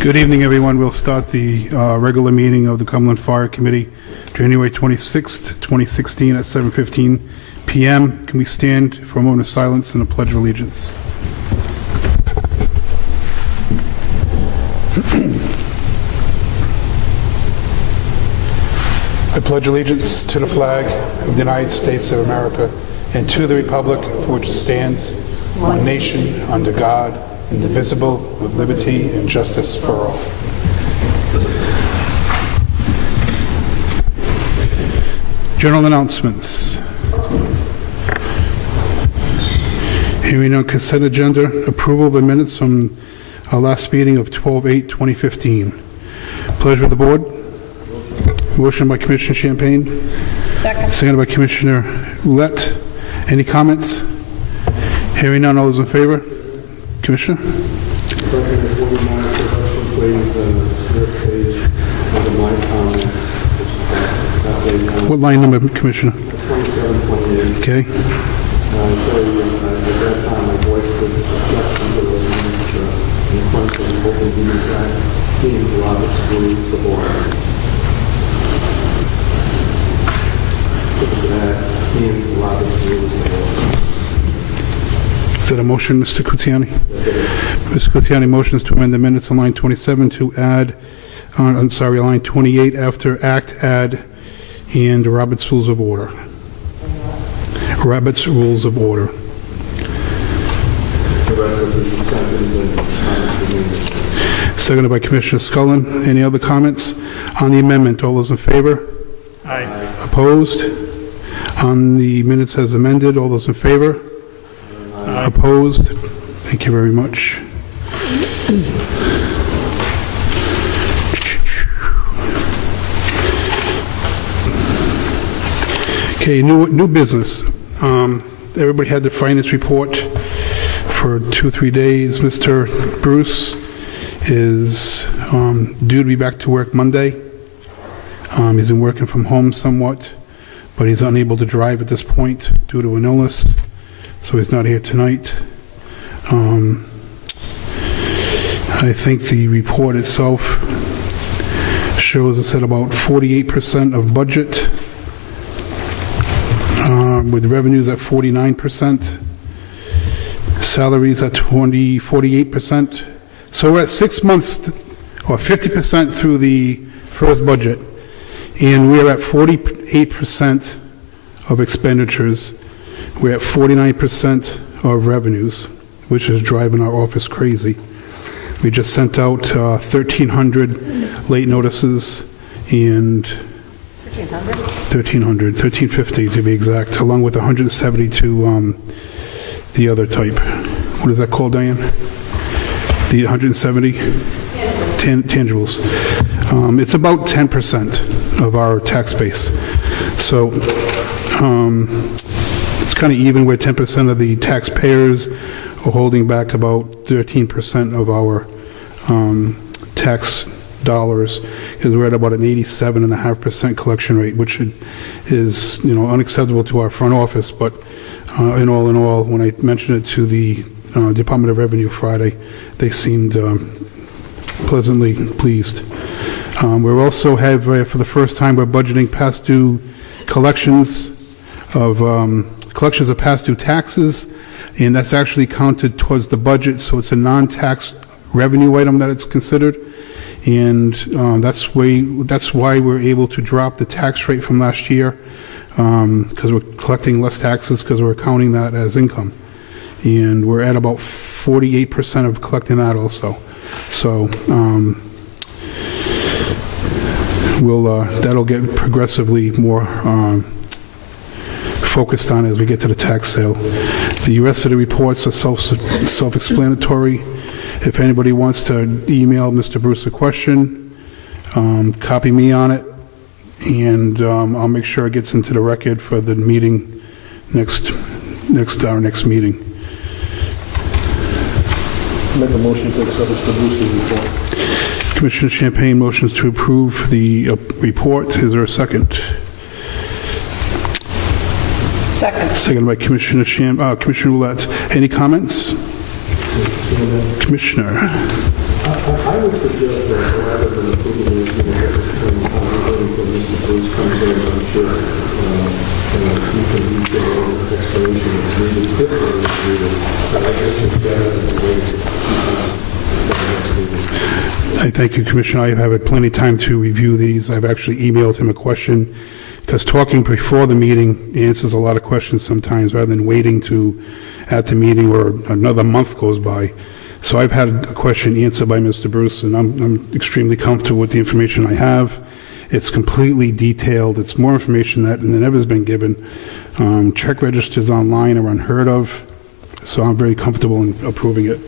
Good evening, everyone. We'll start the regular meeting of the Cumberland Fire Committee, January 26th, 2016 at 7:15 p.m. Can we stand for a moment of silence and a pledge of allegiance? I pledge allegiance to the flag of the United States of America and to the republic for which it stands, one nation, under God, indivisible, with liberty and justice for all. General announcements. Hearing on consent agenda, approval of the minutes from our last meeting of 12/8/2015. Pleasure of the board. Motion by Commissioner Champagne. Second. Seconded by Commissioner Roulette. Any comments? Hearing none, all those in favor? Commissioner? What line number, Commissioner? 2728. Okay. So at that time I voiced the objection to the ordinance in accordance with the Open Meetings Act, being Robert's rules of order. Being Robert's rules of order. Is that a motion, Mr. Cutiani? Mr. Cutiani motions to amend the minutes on line 27 to add, line 28 after act, add, and Robert's Rules of Order. Robert's Rules of Order. The rest of the sentence and Seconded by Commissioner Scullin. Any other comments on the amendment? All those in favor? Aye. Opposed? On the minutes as amended, all those in favor? Aye. Opposed? Thank you very much. Okay, new business. Everybody had the finance report for 2-3 days. Mr. Bruce is due to be back to work Monday. He's been working from home somewhat, but he's unable to drive at this point due to an illness, so he's not here tonight. I think the report itself shows us at about 48% of budget, with revenues at 49%, salaries at 48%. So we're at 6 months, or 50% through the first budget, and we're at 48% of expenditures. We're at 49% of revenues, which is driving our office crazy. We just sent out 1,300 late notices and 1,350 to be exact, along with 170 to the other type. What is that called, Diane? The 170? Tangibles. It's about 10% of our tax base. So it's kind of even where 10% of the taxpayers are holding back about 13% of our tax dollars, because we're at about an 87.5% collection rate, which is, unacceptable to our front office. But in all, when I mentioned it to the Department of Revenue Friday, they seemed pleasantly pleased. We also have, for the first time, we're budgeting past due collections of past due taxes, and that's actually counted towards the budget, so it's a non-tax revenue item that it's considered. And that's why we're able to drop the tax rate from last year, because we're collecting less taxes because we're counting that as income. And we're at about 48% of collecting that also. So that'll get progressively more focused on as we get to the tax sale. The rest of the reports are self-explanatory. If anybody wants to email Mr. Bruce a question, copy me on it, and I'll make sure it gets into the record for the meeting our next meeting. Make a motion to accept Mr. Bruce's report. Commissioner Champagne motions to approve the report. Is there a second? Second. Second by Commissioner Roulette. Any comments? Commissioner. I would suggest that rather than approving it, at this time, waiting till Mr. Bruce comes in, I'm sure, you can reach your own explanation of needed differently. But I just suggest that we wait for the next meeting. I thank you, Commissioner. I have had plenty of time to review these. I've actually emailed him a question, because talking before the meeting answers a lot of questions sometimes, rather than waiting to at the meeting where another month goes by. So I've had a question answered by Mr. Bruce, and I'm extremely comfortable with the information I have. It's completely detailed. It's more information that never has been given. Check registers online are unheard of, so I'm very comfortable in approving it.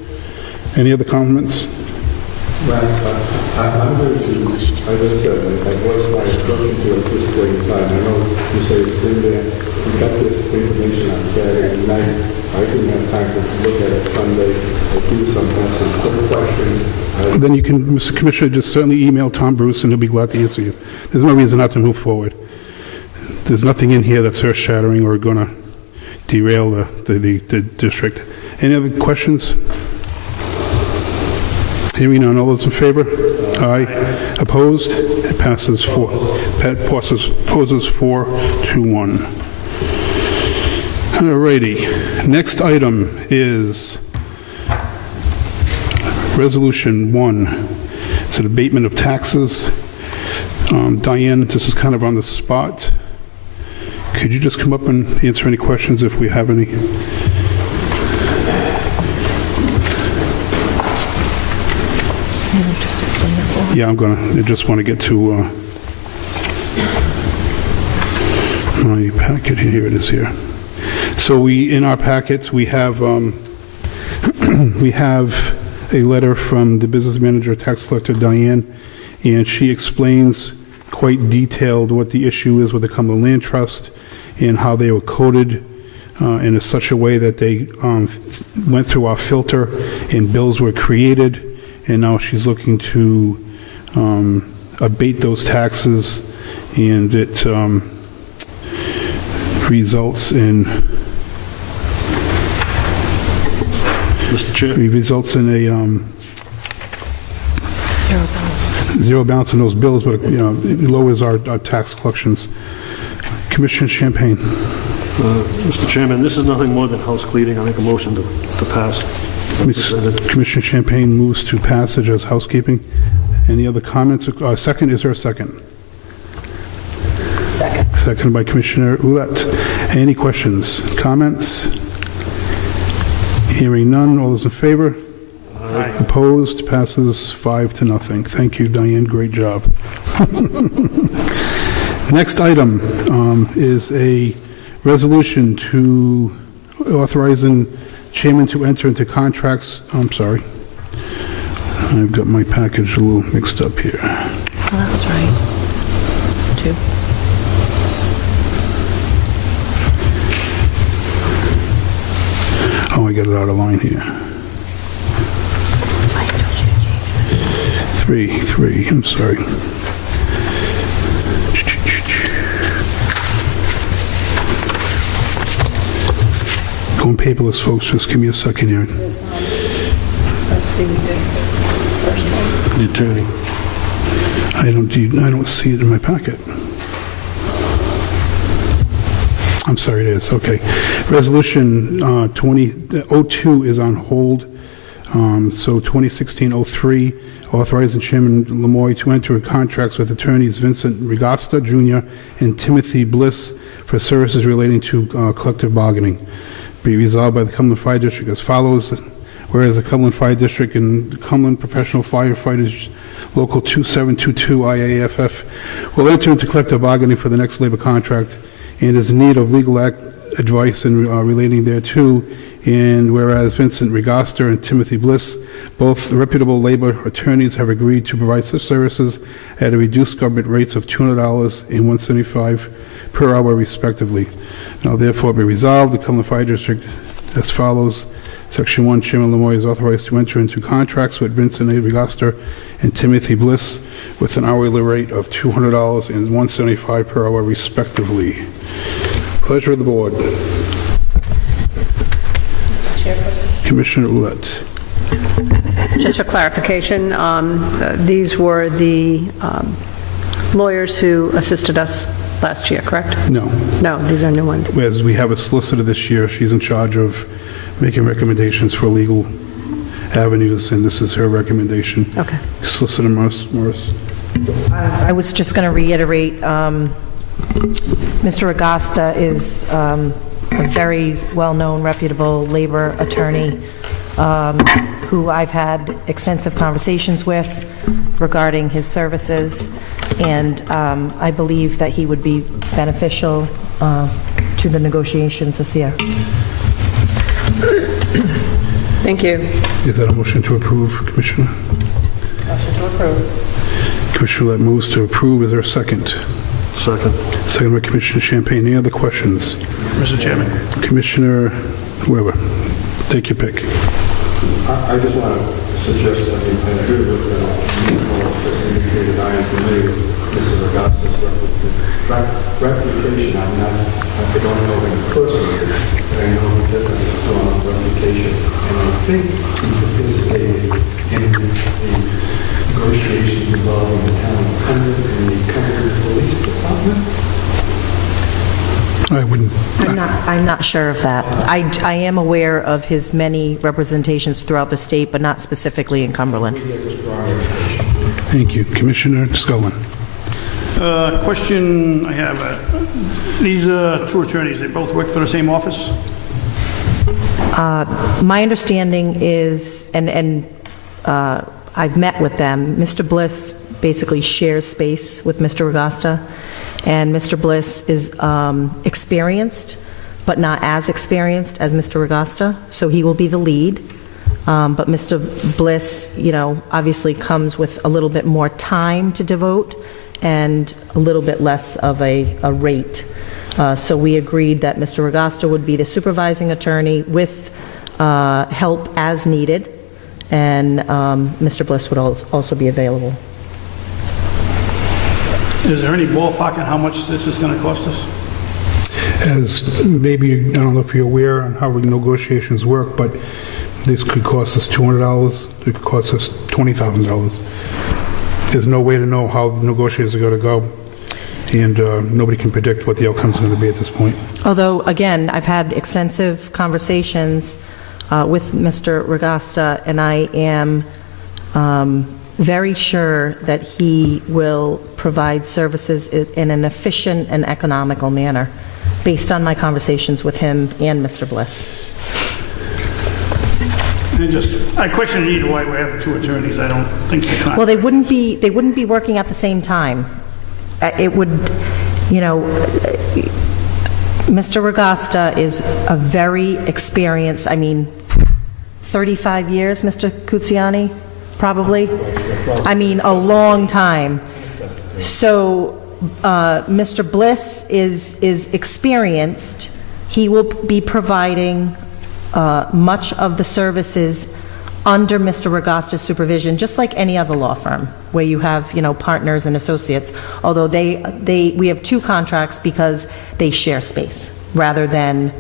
Any other comments? Right, I'm going to, as I said, I voiced my objection to it at this point in time. I know you say it's been there. We got this information on Saturday night. I didn't have time to look at it Sunday. I do have some quick questions. Then you can, Mr. Commissioner, just certainly email Tom Bruce, and he'll be glad to answer you. There's no reason not to move forward. There's nothing in here that's earth-shattering or going to derail the district. Any other questions? Hearing none, all those in favor? Aye. Opposed? It passes 4-1. All righty. Next item is Resolution 1. It's an abatement of taxes. Diane, this is kind of on the spot. Could you just come up and answer any questions if we have any? Yeah, I just want to get to my packet. Here it is here. So in our packets, we have we have a letter from the business manager, tax collector Diane, and she explains quite detailed what the issue is with the Cumberland Land Trust and how they were coded in such a way that they went through our filter and bills were created, and now she's looking to abate those taxes, and it results in Mr. Chair. It results in a zero balance in those bills, but it lowers our tax collections. Commissioner Champagne. Mr. Chairman, this is nothing more than house cleaning. I make a motion to pass. Commissioner Champagne moves to passage as housekeeping. Any other comments? Second, is there a second? Second. Seconded by Commissioner Ouellette. Any questions, comments? Hearing none, all those in favor? Aye. Opposed? Passes 5-0. Thank you, Diane. Great job. Next item is a resolution to authorizing chairman to enter into contracts. I'm sorry. I've got my package a little mixed up here. Oh, that was right. 2. Oh, I got it out of line here. 3, I'm sorry. Going paperless, folks. Just give me a second here. The attorney. I don't see it in my packet. I'm sorry, it is. Okay. Resolution 2002 is on hold. So 2016-03, authorizing Chairman Lamoy to enter contracts with attorneys Vincent Regasta Jr. and Timothy Bliss for services relating to collective bargaining. Be resolved by the Cumberland Fire District as follows. Whereas the Cumberland Fire District and Cumberland Professional Firefighters Local 2722 IAFF will enter into collective bargaining for the next labor contract and is in need of legal advice in relating thereto. And whereas Vincent Regasta and Timothy Bliss, both reputable labor attorneys, have agreed to provide such services at a reduced government rates of $200 and $175 per hour respectively. Now therefore be resolved, the Cumberland Fire District as follows. Section 1, Chairman Lamoy is authorized to enter into contracts with Vincent A. Regasta and Timothy Bliss with an hourly rate of $200 and $175 per hour respectively. Pleasure of the board. Mr. Chairperson. Commissioner Ouellette. Just for clarification, these were the lawyers who assisted us last year, correct? No. No, these are new ones. As we have a solicitor this year, she's in charge of making recommendations for legal avenues, and this is her recommendation. Okay. Solicitor Morris. I was just going to reiterate, Mr. Agasta is a very well-known, reputable labor attorney who I've had extensive conversations with regarding his services, and I believe that he would be beneficial to the negotiations this year. Thank you. Is that a motion to approve, Commissioner? Motion to approve. Commissioner Lett moves to approve. Is there a second? Second. Second by Commissioner Champagne. Any other questions? Mr. Chairman. Commissioner Weber, take your pick. I just want to suggest, I agree with Nicole just indicated, I am familiar with Mr. Augusta's reputation. I don't know him personally, but I know he does have a strong reputation. And I think he participated in the negotiations involving the town of Cumberland and the Cumberland Police Department. I wouldn't. I'm not sure of that. I am aware of his many representations throughout the state, but not specifically in Cumberland. Thank you. Commissioner Scullin. Question I have, these two attorneys, they both work for the same office? My understanding is, and I've met with them, Mr. Bliss basically shares space with Mr. Agasta, and Mr. Bliss is experienced, but not as experienced as Mr. Agasta, so he will be the lead. But Mr. Bliss, obviously comes with a little bit more time to devote and a little bit less of a rate. So we agreed that Mr. Agasta would be the supervising attorney with help as needed, and Mr. Bliss would also be available. Is there any ballpark on how much this is going to cost us? As maybe, I don't know if you're aware on how negotiations work, but this could cost us $200. It could cost us $20,000. There's no way to know how the negotiations are going to go, and nobody can predict what the outcome is going to be at this point. Although, again, I've had extensive conversations with Mr. Agasta, and I am very sure that he will provide services in an efficient and economical manner, based on my conversations with him and Mr. Bliss. And I question either why we have two attorneys. I don't think they can. Well, they wouldn't be working at the same time. It would, Mr. Agasta is a very experienced, 35 years, Mr. Cucciani, probably. A long time. So Mr. Bliss is experienced. He will be providing much of the services under Mr. Agasta's supervision, just like any other law firm, where you have, partners and associates, although we have two contracts because they share space, rather than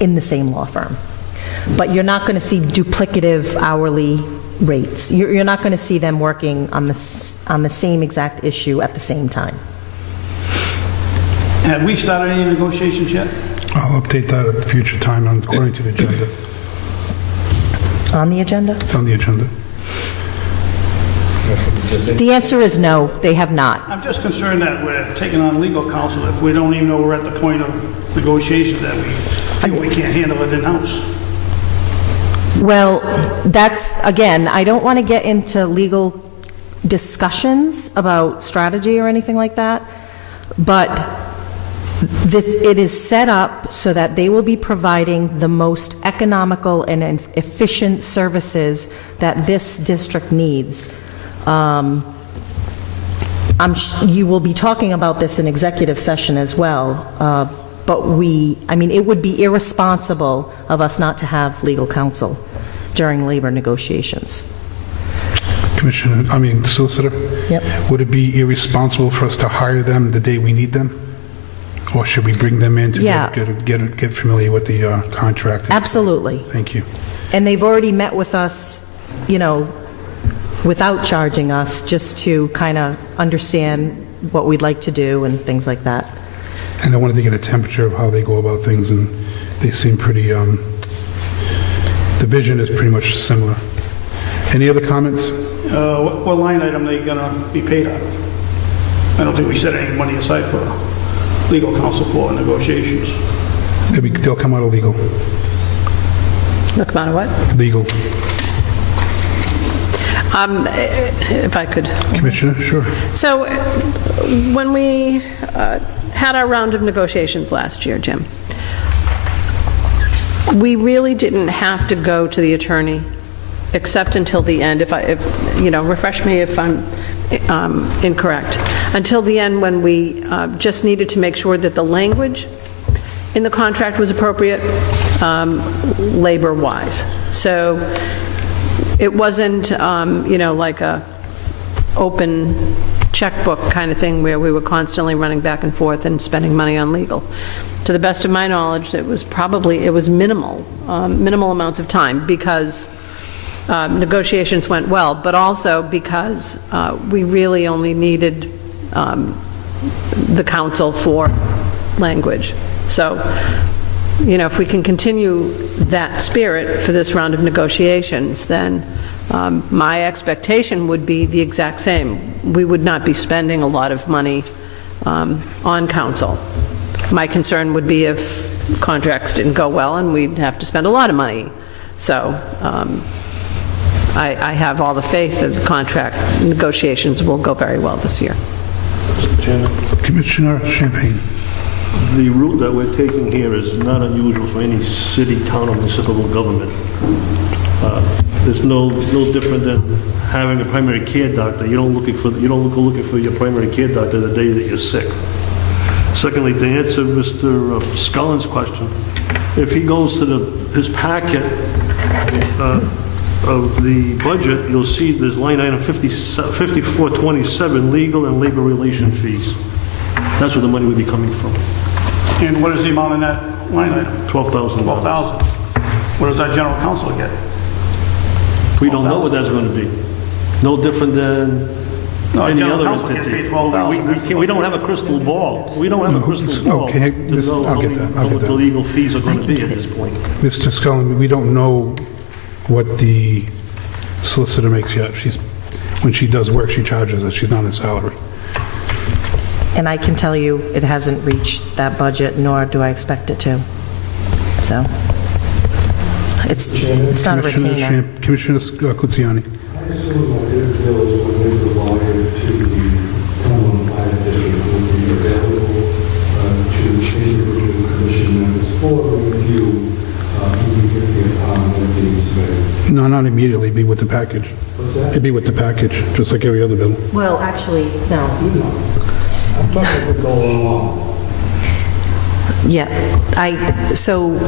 in the same law firm. But you're not going to see duplicative hourly rates. You're not going to see them working on the same exact issue at the same time. Have we started any negotiations yet? I'll update that at a future time according to the agenda. On the agenda? It's on the agenda. The answer is no, they have not. I'm just concerned that we're taking on legal counsel if we don't even know we're at the point of negotiations, that we feel we can't handle it in-house. Well, that's, again, I don't want to get into legal discussions about strategy or anything like that, but it is set up so that they will be providing the most economical and efficient services that this district needs. You will be talking about this in executive session as well, but it would be irresponsible of us not to have legal counsel during labor negotiations. Solicitor? Yep. Would it be irresponsible for us to hire them the day we need them? Or should we bring them in to get familiar with the contract? Absolutely. Thank you. And they've already met with us you know, without charging us, just to kind of understand what we'd like to do and things like that. And I wanted to get a temperature of how they go about things, and they seem pretty, the vision is pretty much similar. Any other comments? What line item are they gonna be paid out of? I don't think we set any money aside for legal counsel for negotiations. They'll come out of legal. Look, matter what? Legal. If I could. Commissioner, sure. So when we had our round of negotiations last year, Jim, we really didn't have to go to the attorney except until the end. If you know, refresh me if I'm incorrect. Until the end, when we just needed to make sure that the language in the contract was appropriate, labor-wise. So it wasn't, you know, like a open checkbook kind of thing where we were constantly running back and forth and spending money on legal. To the best of my knowledge, it was minimal amounts of time, because negotiations went well, but also because we really only needed the counsel for language. So, you know, if we can continue that spirit for this round of negotiations, then my expectation would be the exact same. We would not be spending a lot of money on counsel. My concern would be if contracts didn't go well and we'd have to spend a lot of money. So I have all the faith that the contract negotiations will go very well this year. Mr. Chairman, Commissioner Champagne. the route that we're taking here is not unusual for any city, town, or municipal government. It's no different than having a primary care doctor. You don't go looking for your primary care doctor the day that you're sick. Secondly, to answer Mr. Scullen's question, if he goes to his packet of the budget, you'll see there's line item 5427, legal and labor relation fees. That's where the money would be coming from. And what is the amount in that line item? $12,000. $12,000. What does our general counsel get? We don't know what that's going to be. No different than any other entity. We don't have a crystal ball. We don't have a crystal ball Okay, to know I'll get that. what the legal fees are going to be at this point. Mr. Scullen, we don't know what the solicitor makes yet. When she does work, she charges us. She's not in salary. And I can tell you, it hasn't reached that budget, nor do I expect it to. So, it's not a retainer. Commissioner Kutsiani. I assume that their bills, when they provided to the Cumberland Fire District, will be available to individual commission members for review immediately upon their being submitted. No, not immediately. Be with the package. What's that? It'd be with the package, just like every other bill. Well, actually, no. I'm talking about going along. Yeah, so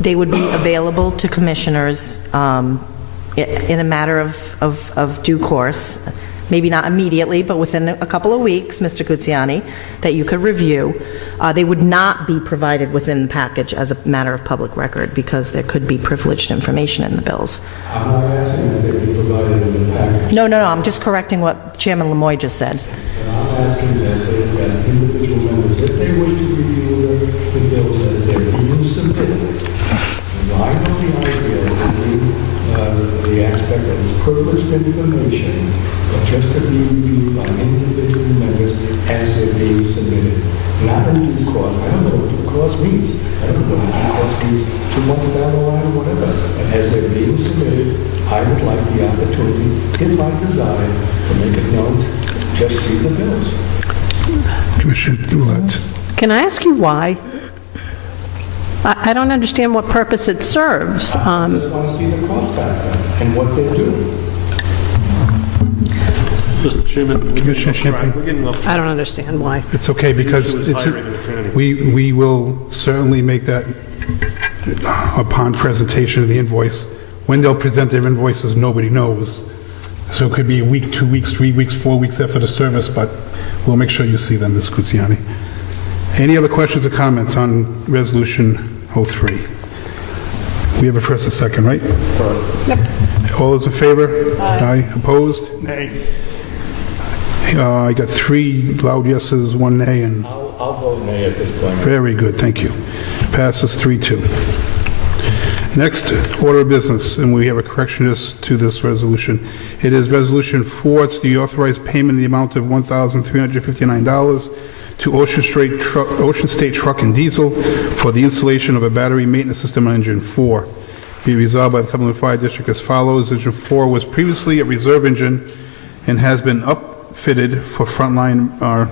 they would be available to commissioners in a matter of due course, maybe not immediately, but within a couple of weeks, Mr. Kutsiani, that you could review. They would not be provided within the package as a matter of public record, because there could be privileged information in the bills. I'm not asking that they be provided in the package. No, I'm just correcting what Chairman Lamoy just said. I'm asking that individual members, if they wish to review the bills that they're being submitted, I know the idea of the aspect that it's privileged information, but just to be reviewed by individual members as they're being submitted. Not in due course. I don't know what due course means. I don't know what due course means 2 months down the line or whatever. But as they're being submitted, I would like the opportunity, if I desire, to make it known, just see the bills. Commissioner Ouellette. Can I ask you why? I don't understand what purpose it serves. I just want to see the cost factor and what they're doing. Mr. Chairman, Commissioner Champagne. we're getting off track. I don't understand why. It's okay, because The issue is hiring an attorney. we will certainly make that upon presentation of the invoice. When they'll present their invoices, nobody knows. So it could be a week, 2 weeks, 3 weeks, 4 weeks after the service, but we'll make sure you see them, Ms. Kutsiani. Any other questions or comments on Resolution 03? We have a first and second, right? All those in favor? Aye. Opposed? Nay. I got 3 loud yeses, 1 nay, and I'll vote nay at this point. very good, thank you. Passes 3-2. Next, order of business, and we have a correction to this resolution. It is Resolution 4, it's the authorized payment in the amount of $1,359 to Ocean State Truck and Diesel for the installation of a battery maintenance system on Engine 4. Be resolved by the Cumberland Fire District as follows. Engine 4 was previously a reserve engine and has been upfitted for frontline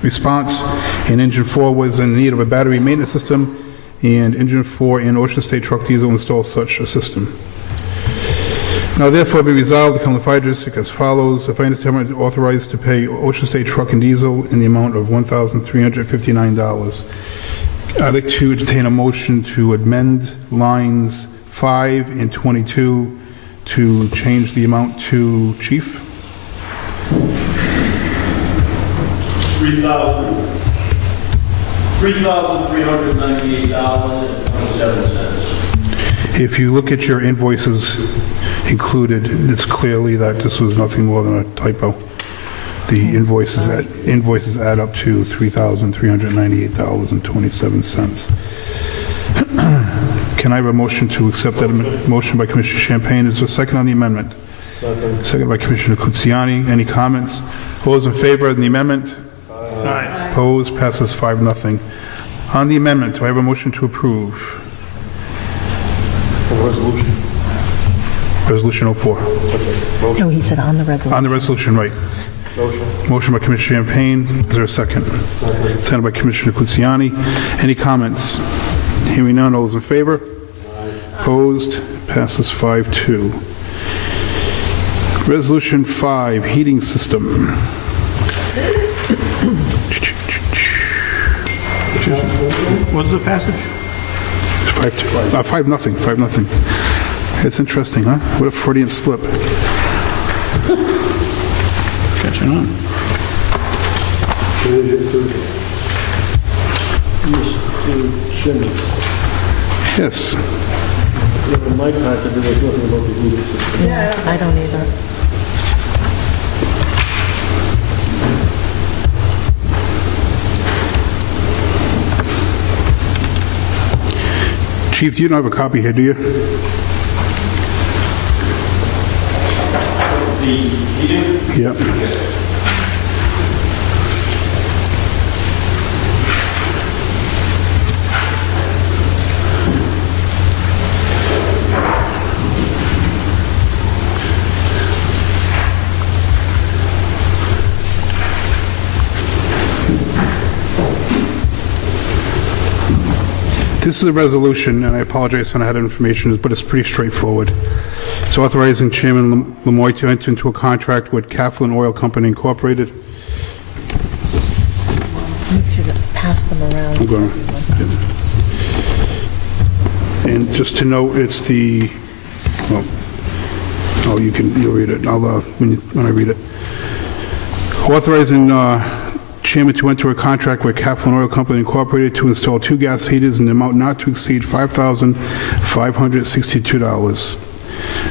response, and Engine 4 was in need of a battery maintenance system, and Engine 4 and Ocean State Truck Diesel install such a system. Now therefore be resolved, the Cumberland Fire District as follows. The Finance Department is authorized to pay Ocean State Truck and Diesel in the amount of $1,359. I'd like to entertain a motion to amend lines 5 and 22 to change the amount to Chief. $3,398.27. If you look at your invoices included, it's clearly that this was nothing more than a typo. The invoices add up to $3,398.27. Can I have a motion to accept that motion by Commissioner Champagne? Is there a second on the amendment? Second by Commissioner Cucciani. Any comments? All those in favor of the amendment? Aye. Opposed? Passes 5-0. On the amendment, do I have a motion to approve? Resolution. Resolution 04. No, he said on the resolution. On the resolution, right. Motion by Commissioner Champagne. Is there a second? Second by Commissioner Cucciani. Any comments? Hearing none. All those in favor? Opposed? Passes 5-2. Resolution 5, heating system. What's the passage? 5-0. 5-0. It's interesting, huh? What a Freudian slip. Catching on. Yes. In my packet, there was nothing about the heating system. Yeah, I don't either. Chief, you don't have a copy here, do you? The heating? Yeah. This is a resolution, and I apologize for not having information, but it's pretty straightforward. It's authorizing Chairman Lemoy to enter into a contract with Cumberland Oil Company Incorporated. You should pass them around. I'm gonna. And just to note, it's the, well, oh, you'll read it. I'll, when I read it. Authorizing, Chairman to enter a contract with Cumberland Oil Company Incorporated to install 2 gas heaters in the amount not to exceed $5,562.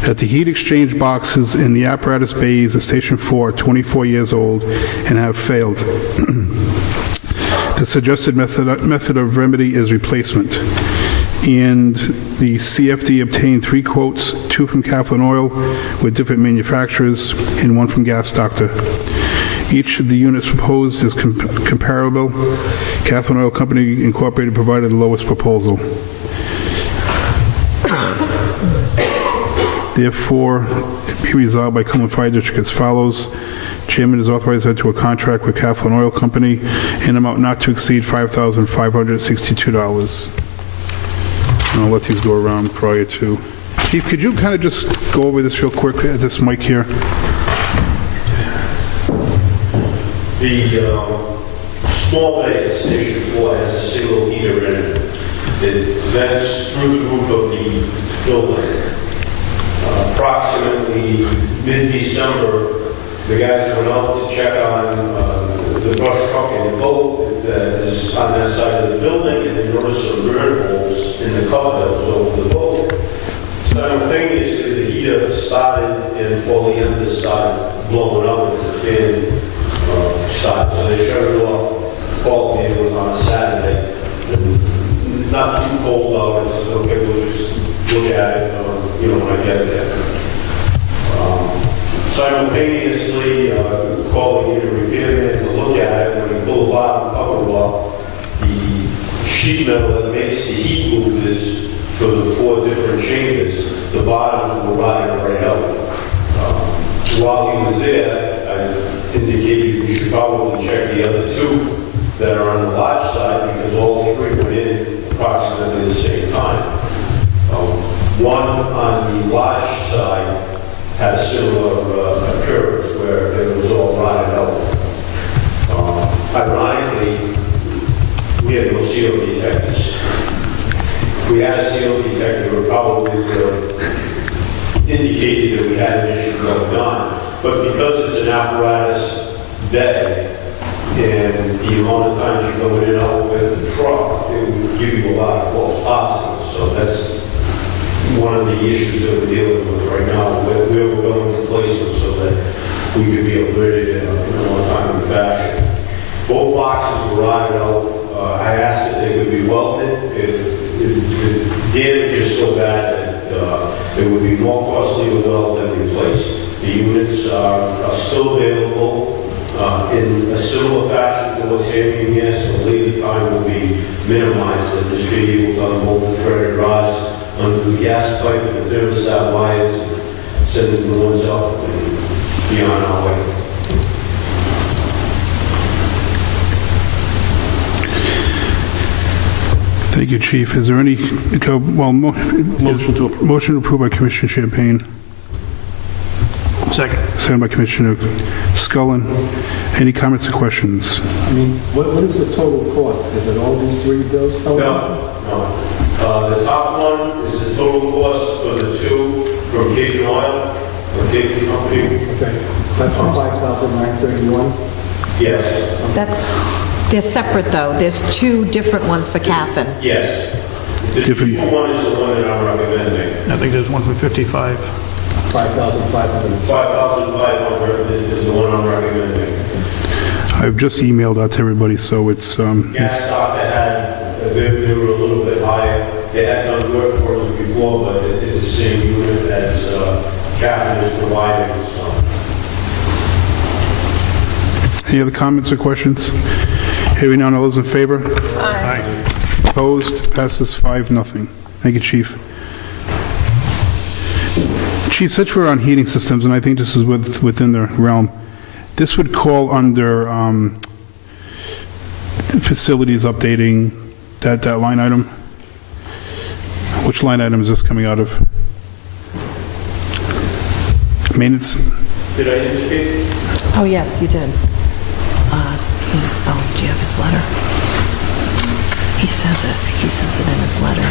At the heat exchange boxes in the apparatus bays at Station 4 are 24 years old and have failed. The suggested method of remedy is replacement. And the CFD obtained 3 quotes, 2 from Cumberland Oil with different manufacturers and 1 from Gas Doctor. Each of the units proposed is comparable. Cumberland Oil Company Incorporated provided the lowest proposal. Therefore, it be resolved by Cumberland Fire District as follows. Chairman is authorized to enter a contract with Cumberland Oil Company in an amount not to exceed $5,562. And I'll let these go around prior to. Chief, could you kind of just go over this real quick at this mic here? The small bay at Station 4 has a single heater in it. It vents through the roof of the building. Approximately mid-December, the guys went out to check on the brush truck and the boat that is on that side of the building, and they noticed some burn holes in the cover that was over the boat. all the end started blowing up as the fan started. So they shut it off. All day, it was on a Saturday. And not too cold out. I said, okay, we'll just look at it, when I get there. Simultaneously, calling in a repairman to look at it. When you pull the bottom cover off, the sheet metal that makes the heat movers for the 4 different chambers, the bottoms were rotting right out. While he was there, I indicated we should probably check the other 2 that are on the large side, because all 3 went in approximately the same time. One on the large side had a similar occurrence where it was all rotted out. Ironically, we had no seal detectors. If we had a seal detector, it probably would have indicated that we had an issue going on. But because it's an apparatus bed, and the amount of times you go in and out with the truck, it would give you a lot of false positives. So that's one of the issues that we're dealing with right now. We're going to place them so that we could be alerted in a more timely fashion. Both boxes were rotted out. I asked if they could be welded. The damage is so bad that it would be more costly to weld than replace. The units are still available in a similar fashion to what's happening here, so lead time will be minimized, and just be able to unbolt the threaded rods under the gas pipe and the thermostat wires, and send the new ones up and be on our way. Thank you, Chief. Is there any, motion to approve by Commissioner Champagne. Second by Commissioner Scullin. Any comments or questions? I mean, what is the total cost? Is it all these 3 bills total? No. The top one is the total cost for the 2 from Cape Oil, or Cape Company. Okay. That's for $5,931? Yes. They're separate, though. There's 2 different ones for Caffin. Yes. The cheaper one is the one that I'm recommending. I think there's one for 55. 5,500. 5,500 is the one I'm recommending. I've just emailed out to everybody, so it's... Gas stock that had, they were a little bit higher. They had done work for us before, but it's the same unit as Caffin is providing. So. Any other comments or questions? Hearing none, all those in favor? Aye. Opposed? Passes 5-0. Thank you, Chief. Chief, since we're on heating systems, and I think this is within the realm, this would call under facilities updating, that line item. Which line item is this coming out of? Maintenance? Did I indicate? Oh, yes, you did. Do you have his letter? He says it. He says it in his letter.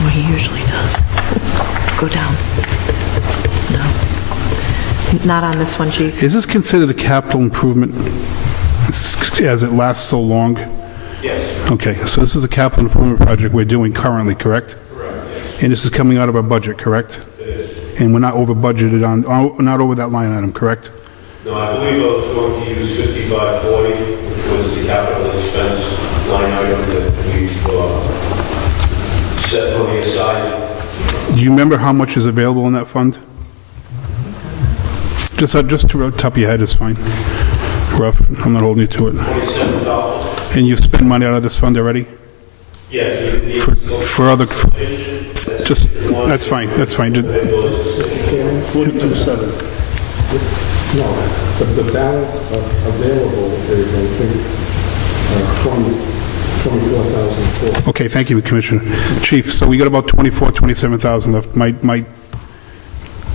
Well, he usually does. Go down. No. Not on this one, Chief. Is this considered a capital improvement as it lasts so long? Yes. Okay, so this is a capital improvement project we're doing currently, correct? Correct. And this is coming out of our budget, correct? It is. And we're not over budgeted on, not over that line item, correct? No, I believe I was going to use 5540, which was the capital expense line item that we've set money aside. Do you remember how much is available in that fund? Just to the top of your head is fine. Rough, I'm not holding you to it. 27,000. And you spend money out of this fund already? Yes. That's fine, that's fine. 42.7. No, the balance available is, I think, 24,004. Okay, thank you, Commissioner. Chief, so we got about 27,000 left. Might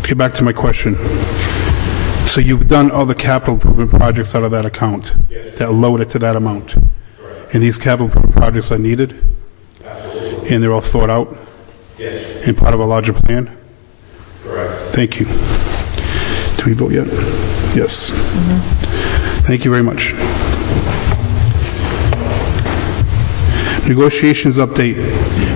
get back to my question. So you've done other capital improvement projects out of that account? Yes. That load it to that amount? Correct. And these capital improvement projects are needed? Absolutely. And they're all thought out? Yes. And part of a larger plan? Correct. Thank you. Did we vote yet? Yes. Thank you very much. Negotiations update.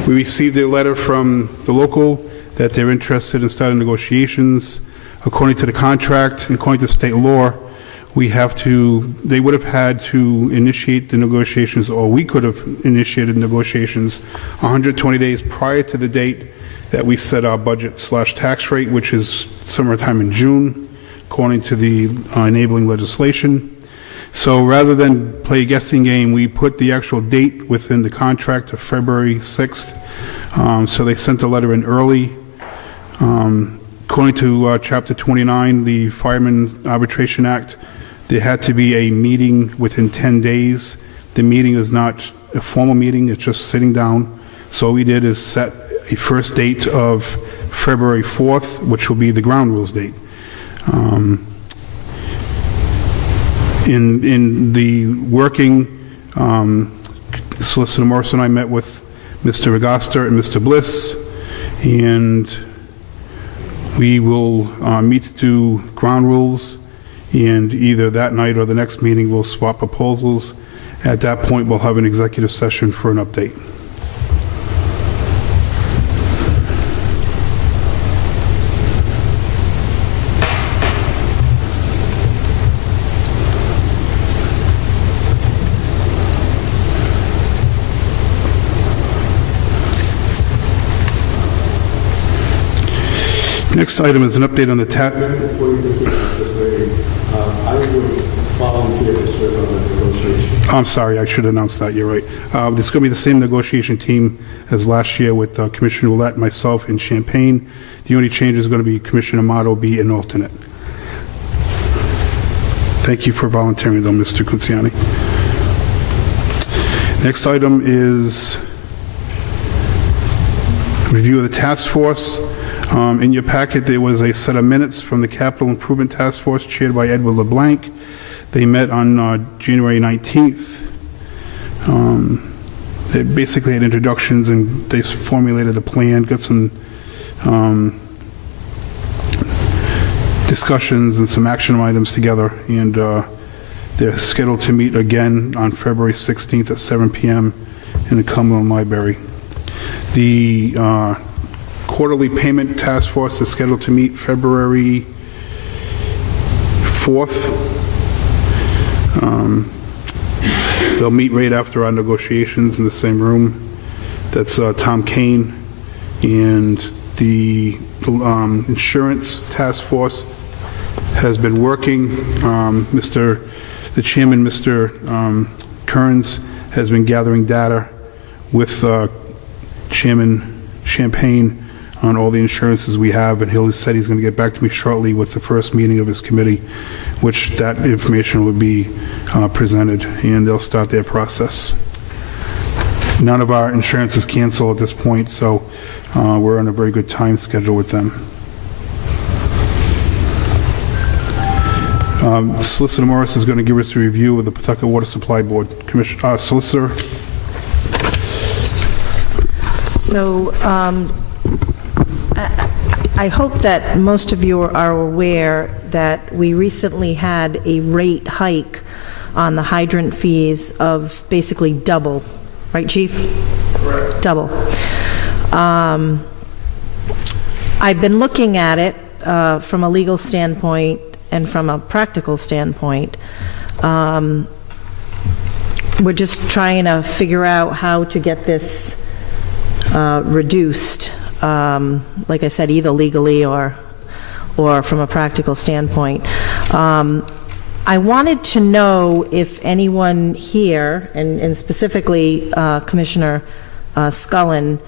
We received a letter from the local that they're interested in starting negotiations. According to the contract, and according to state law, they would have had to initiate the negotiations, or we could have initiated negotiations 120 days prior to the date that we set our budget/tax rate, which is summertime in June, according to the enabling legislation. So rather than play a guessing game, we put the actual date within the contract of February 6th. So they sent a letter in early. According to Chapter 29, the Firemen's Arbitration Act, there had to be a meeting within 10 days. The meeting is not a formal meeting, it's just sitting down. So what we did is set a first date of February 4th, which will be the ground rules date. In the working, Solicitor Morrison and I met with Mr. Regasta and Mr. Bliss, and we will meet to do ground rules, and either that night or the next meeting we'll swap proposals. At that point, we'll have an executive session for an update. Next item is an update on the Before you proceed this way, I would volunteer to serve on the negotiation. I'm sorry, I should announce that, you're right. This is going to be the same negotiation team as last year with Commissioner Ouellette, myself, and Champagne. The only change is going to be Commissioner Amato be an alternate. Thank you for volunteering, though, Mr. Cucciani. Next item is review of the task force. In your packet, there was a set of minutes from the Capital Improvement Task Force chaired by Edward LeBlanc. They met on January 19th. They basically had introductions and they formulated a plan, got some discussions and some action items together, and they're scheduled to meet again on February 16th at 7 p.m. in the Cumberland Library. The Quarterly Payment Task Force is scheduled to meet February 4th. They'll meet right after our negotiations in the same room. That's Tom Kane, and the Insurance Task Force has been working. The chairman, Mr. Kearns, has been gathering data with Chairman Champagne on all the insurances we have, and he said he's going to get back to me shortly with the first meeting of his committee, which that information will be presented, and they'll start their process. None of our insurance is canceled at this point, so we're on a very good time schedule with them. Solicitor Morris is going to give us a review of the Pawtucket Water Supply Board. Solicitor. So I hope that most of you are aware that we recently had a rate hike on the hydrant fees of basically double. Right, Chief? Correct. Double. I've been looking at it from a legal standpoint and from a practical standpoint. We're just trying to figure out how to get this reduced, like I said, either legally or from a practical standpoint. I wanted to know if anyone here, and specifically Commissioner Scullin,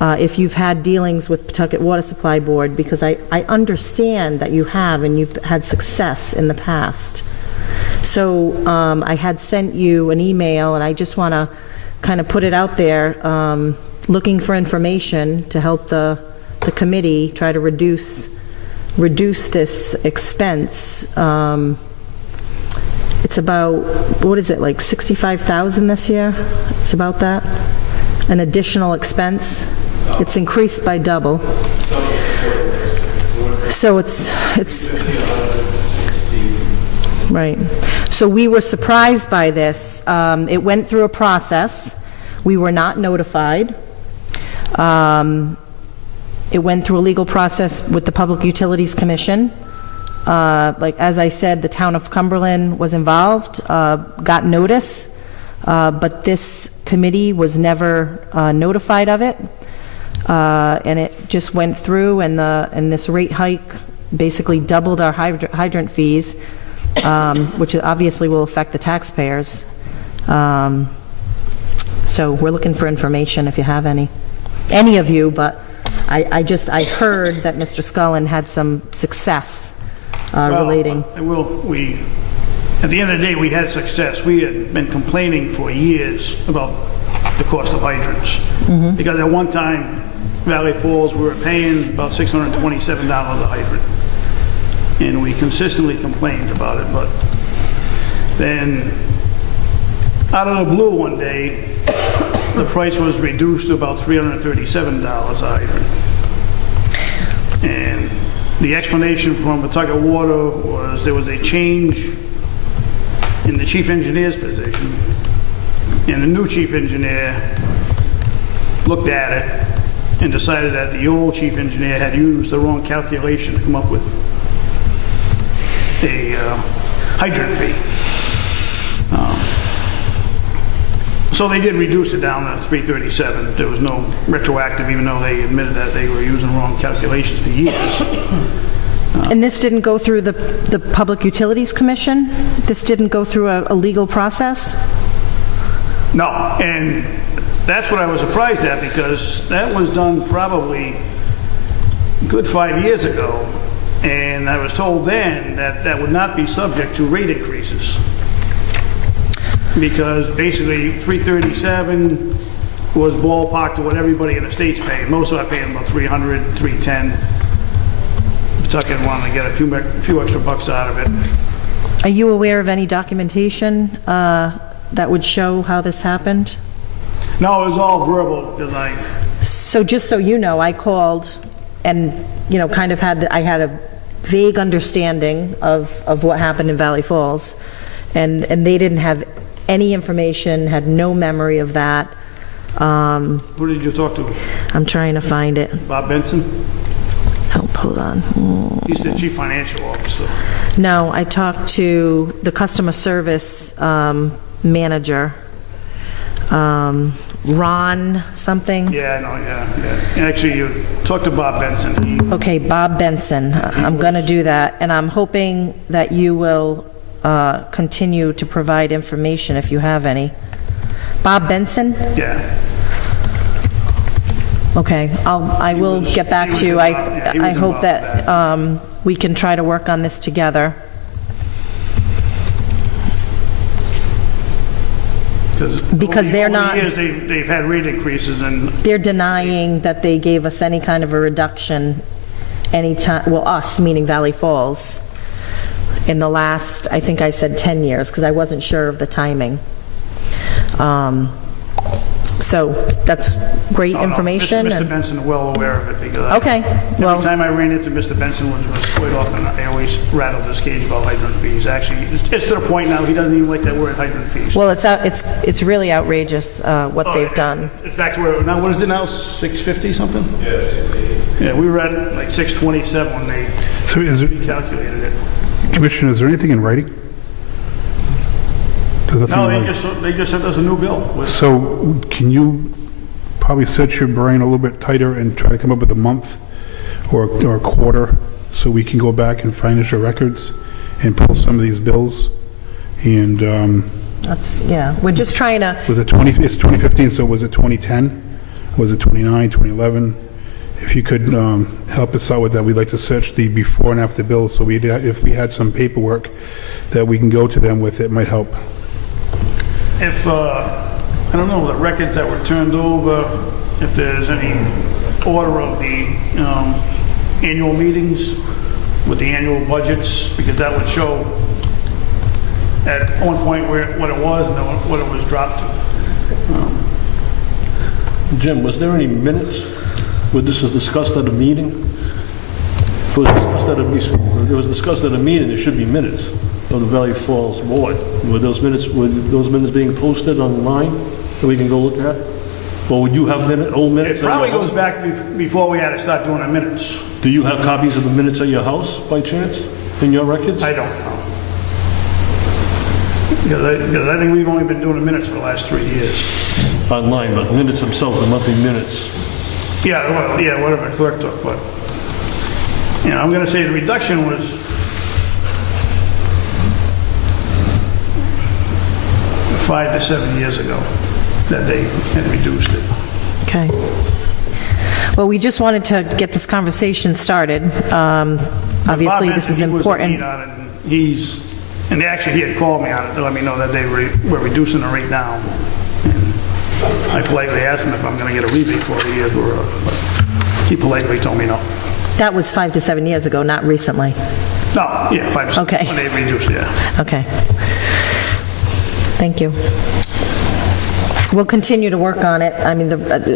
if you've had dealings with Pawtucket Water Supply Board, because I understand that you have and you've had success in the past. So I had sent you an email, and I just want to kind of put it out there, looking for information to help the committee try to reduce this expense. It's about, what is it, like $65,000 this year? It's about that? An additional expense? It's increased by double. So it's right. So we were surprised by this. It went through a process. We were not notified. It went through a legal process with the Public Utilities Commission. Like, as I said, the town of Cumberland was involved, got notice, but this committee was never notified of it. And it just went through, and this rate hike basically doubled our hydrant fees, which obviously will affect the taxpayers. So we're looking for information if you have any of you, but I heard that Mr. Scullin had some success relating. Well, at the end of the day, we had success. We had been complaining for years about the cost of hydrants. Because at one time, Valley Falls, we were paying about $627 a hydrant. And we consistently complained about it, but then out of the blue one day, the price was reduced to about $337 a hydrant. And the explanation from Pawtucket Water was there was a change in the chief engineer's position, and the new chief engineer looked at it and decided that the old chief engineer had used the wrong calculation to come up with a hydrant fee. So they did reduce it down to $337. There was no retroactive, even though they admitted that they were using wrong calculations for years. And this didn't go through the Public Utilities Commission? This didn't go through a legal process? No, and that's what I was surprised at, because that was done probably a good 5 years ago, and I was told then that that would not be subject to rate increases, because basically $337 was ballpark to what everybody in the state's paying. Most of us are paying about $300, $310. Pawtucket wanted to get a few extra bucks out of it. Are you aware of any documentation that would show how this happened? No, it was all verbal, because So just so you know, I called and, kind of I had a vague understanding of what happened in Valley Falls, and they didn't have any information, had no memory of that. Who did you talk to? I'm trying to find it. Bob Benson? Oh, hold on. He's the chief financial officer. No, I talked to the customer service manager, Ron something. Yeah, I know, yeah. Actually, you talked to Bob Benson. Okay, Bob Benson. I'm going to do that, and I'm hoping that you will continue to provide information if you have any. Bob Benson? Yeah. Okay, I will get back to you. I hope that we can try to work on this together. Because they're not. Over the years, they've had rate increases, and they're denying that they gave us any kind of a reduction anytime. Well, us meaning Valley Falls, in the last, I think I said 10 years, because I wasn't sure of the timing. So that's great information. Mr. Benson is well aware of it, because okay, every time I ran into Mr. Benson was quite often, I always rattled his cage about hydrant fees. Actually, it's to the point now he doesn't even like that word, hydrant fees. Well, it's really outrageous what they've done. It's back to where now. What is it now? 650 something? Yeah, 680. Yeah, we were at like 627 when they recalculated it. Commissioner, is there anything in writing? No, they just sent us a new bill. So can you probably set your brain a little bit tighter and try to come up with a month or a quarter so we can go back and finish our records and pull some of these bills? And yeah, we're just trying to. Was it it's 2015, so was it 2010? Was it 29, 2011? If you could help us out with that, we'd like to search the before and after bills, so if we had some paperwork that we can go to them with, it might help. If, I don't know, the records that were turned over, if there's any order of the annual meetings with the annual budgets, because that would show at one point what it was and what it was dropped to. Jim, was there any minutes where this was discussed at a meeting? If it was discussed at a meeting, there should be minutes of the Valley Falls Board. Were those minutes being posted online? that we can go look at? Or would you have old minutes? It probably goes back before we had to start doing the minutes. Do you have copies of the minutes at your house, by chance, in your records? I don't know. Because I think we've only been doing the minutes for the last 3 years. Online, but minutes themselves, the monthly minutes. Yeah, well, yeah, whatever the clerk took, but, you know, I'm gonna say the reduction was 5 to 7 years ago that they had reduced it. Okay. Well, we just wanted to get this conversation started. Obviously, this is important. Bob mentioned he was the lead on it, and actually, he had called me on it to let me know that they were reducing the rate down. And I politely asked him if I'm going to get a rebate for the years we're up, but he politely told me no. That was 5 to 7 years ago, not recently. No, yeah, 5%. Okay. When they reduced, yeah. Okay. Thank you. We'll continue to work on it. I mean,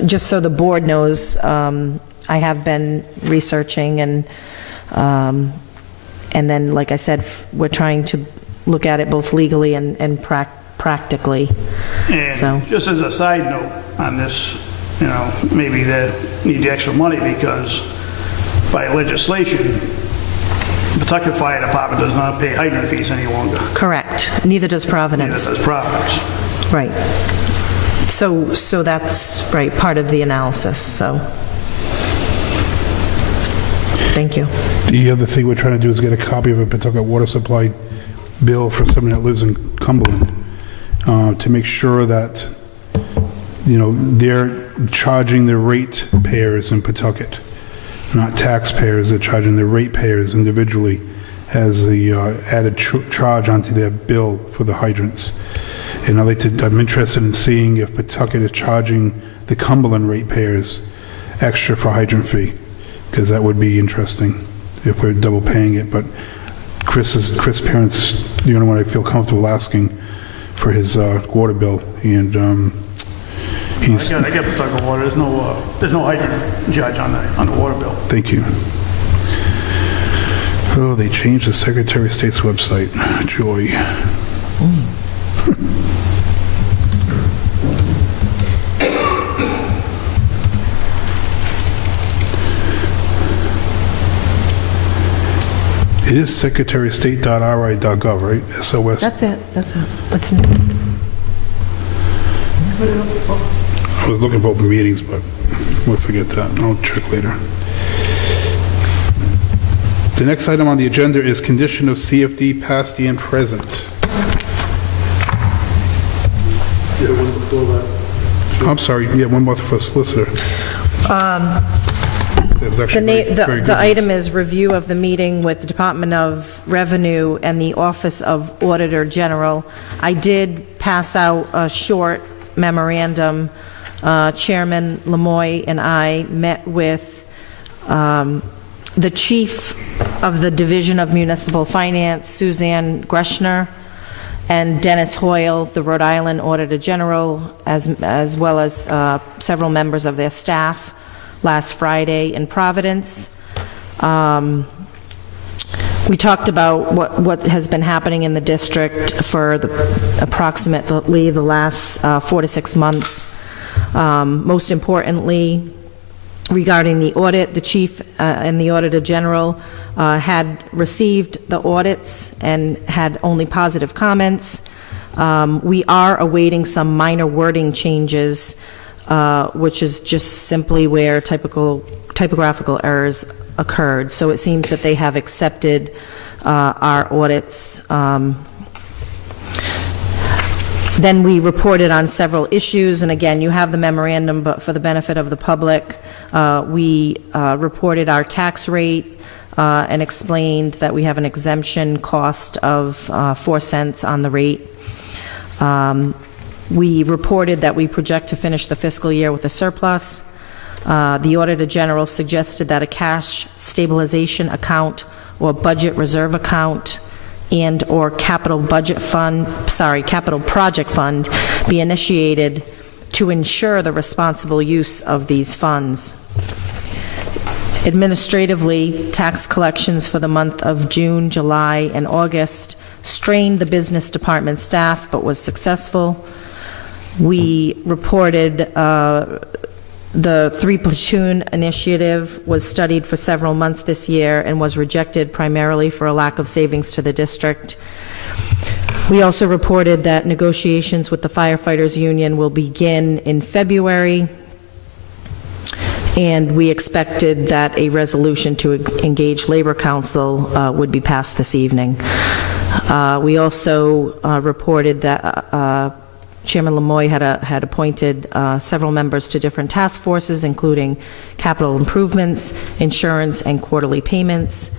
just so the board knows, I have been researching, and then, like I said, we're trying to look at it both legally and practically. And so, just as a side note on this, you know, maybe they need the extra money because by legislation, the Pawtucket Fire Department does not pay hydrant fees any longer. correct. Neither does Providence. Neither does Providence. Right. So that's, right, part of the analysis, so. Thank you. The other thing we're trying to do is get a copy of a Pawtucket water supply bill for someone that lives in Cumberland, to make sure that, you know, they're charging the ratepayers in Pawtucket, not taxpayers. They're charging the ratepayers individually as the added charge onto their bill for the hydrants. And I'm interested in seeing if Pawtucket is charging the Cumberland ratepayers extra for hydrant fee, because that would be interesting if we're double paying it. But Chris Parent's the only one I feel comfortable asking for his water bill, and he's. I get Pawtucket water. There's no hydrant charge on the water bill. Thank you. Oh, they changed the Secretary of State's website. Joy. It is secretaryofstate.ri.gov, right? SOS. That's it. That's new. I was looking for open meetings, but we'll forget that. I'll check later. The next item on the agenda is condition of CFD past and present. I'm sorry, yeah, one more for solicitor. The item is review of the meeting with the Department of Revenue and the Office of Auditor General. I did pass out a short memorandum. Chairman Lamoy and I met with the Chief of the Division of Municipal Finance, Suzanne Greschner, and Dennis Hoyle, the Rhode Island Auditor General, as well as several members of their staff last Friday in Providence. We talked about what has been happening in the district for approximately the last 4 to 6 months. Most importantly, regarding the audit, the Chief and the Auditor General had received the audits and had only positive comments. We are awaiting some minor wording changes, which is just simply where typographical errors occurred. So it seems that they have accepted our audits. Then we reported on several issues, and again, you have the memorandum, but for the benefit of the public, we reported our tax rate and explained that we have an exemption cost of 4 cents on the rate. We reported that we project to finish the fiscal year with a surplus. The Auditor General suggested that a cash stabilization account or budget reserve account and or capital project fund be initiated to ensure the responsible use of these funds. Administratively, tax collections for the month of June, July, and August strained the business department staff but was successful. We reported the 3-platoon initiative was studied for several months this year and was rejected primarily for a lack of savings to the district. We also reported that negotiations with the firefighters union will begin in February, and we expected that a resolution to engage Labor Council would be passed this evening. We also reported that Chairman Lamoy had appointed several members to different task forces, including capital improvements, insurance, and quarterly payments.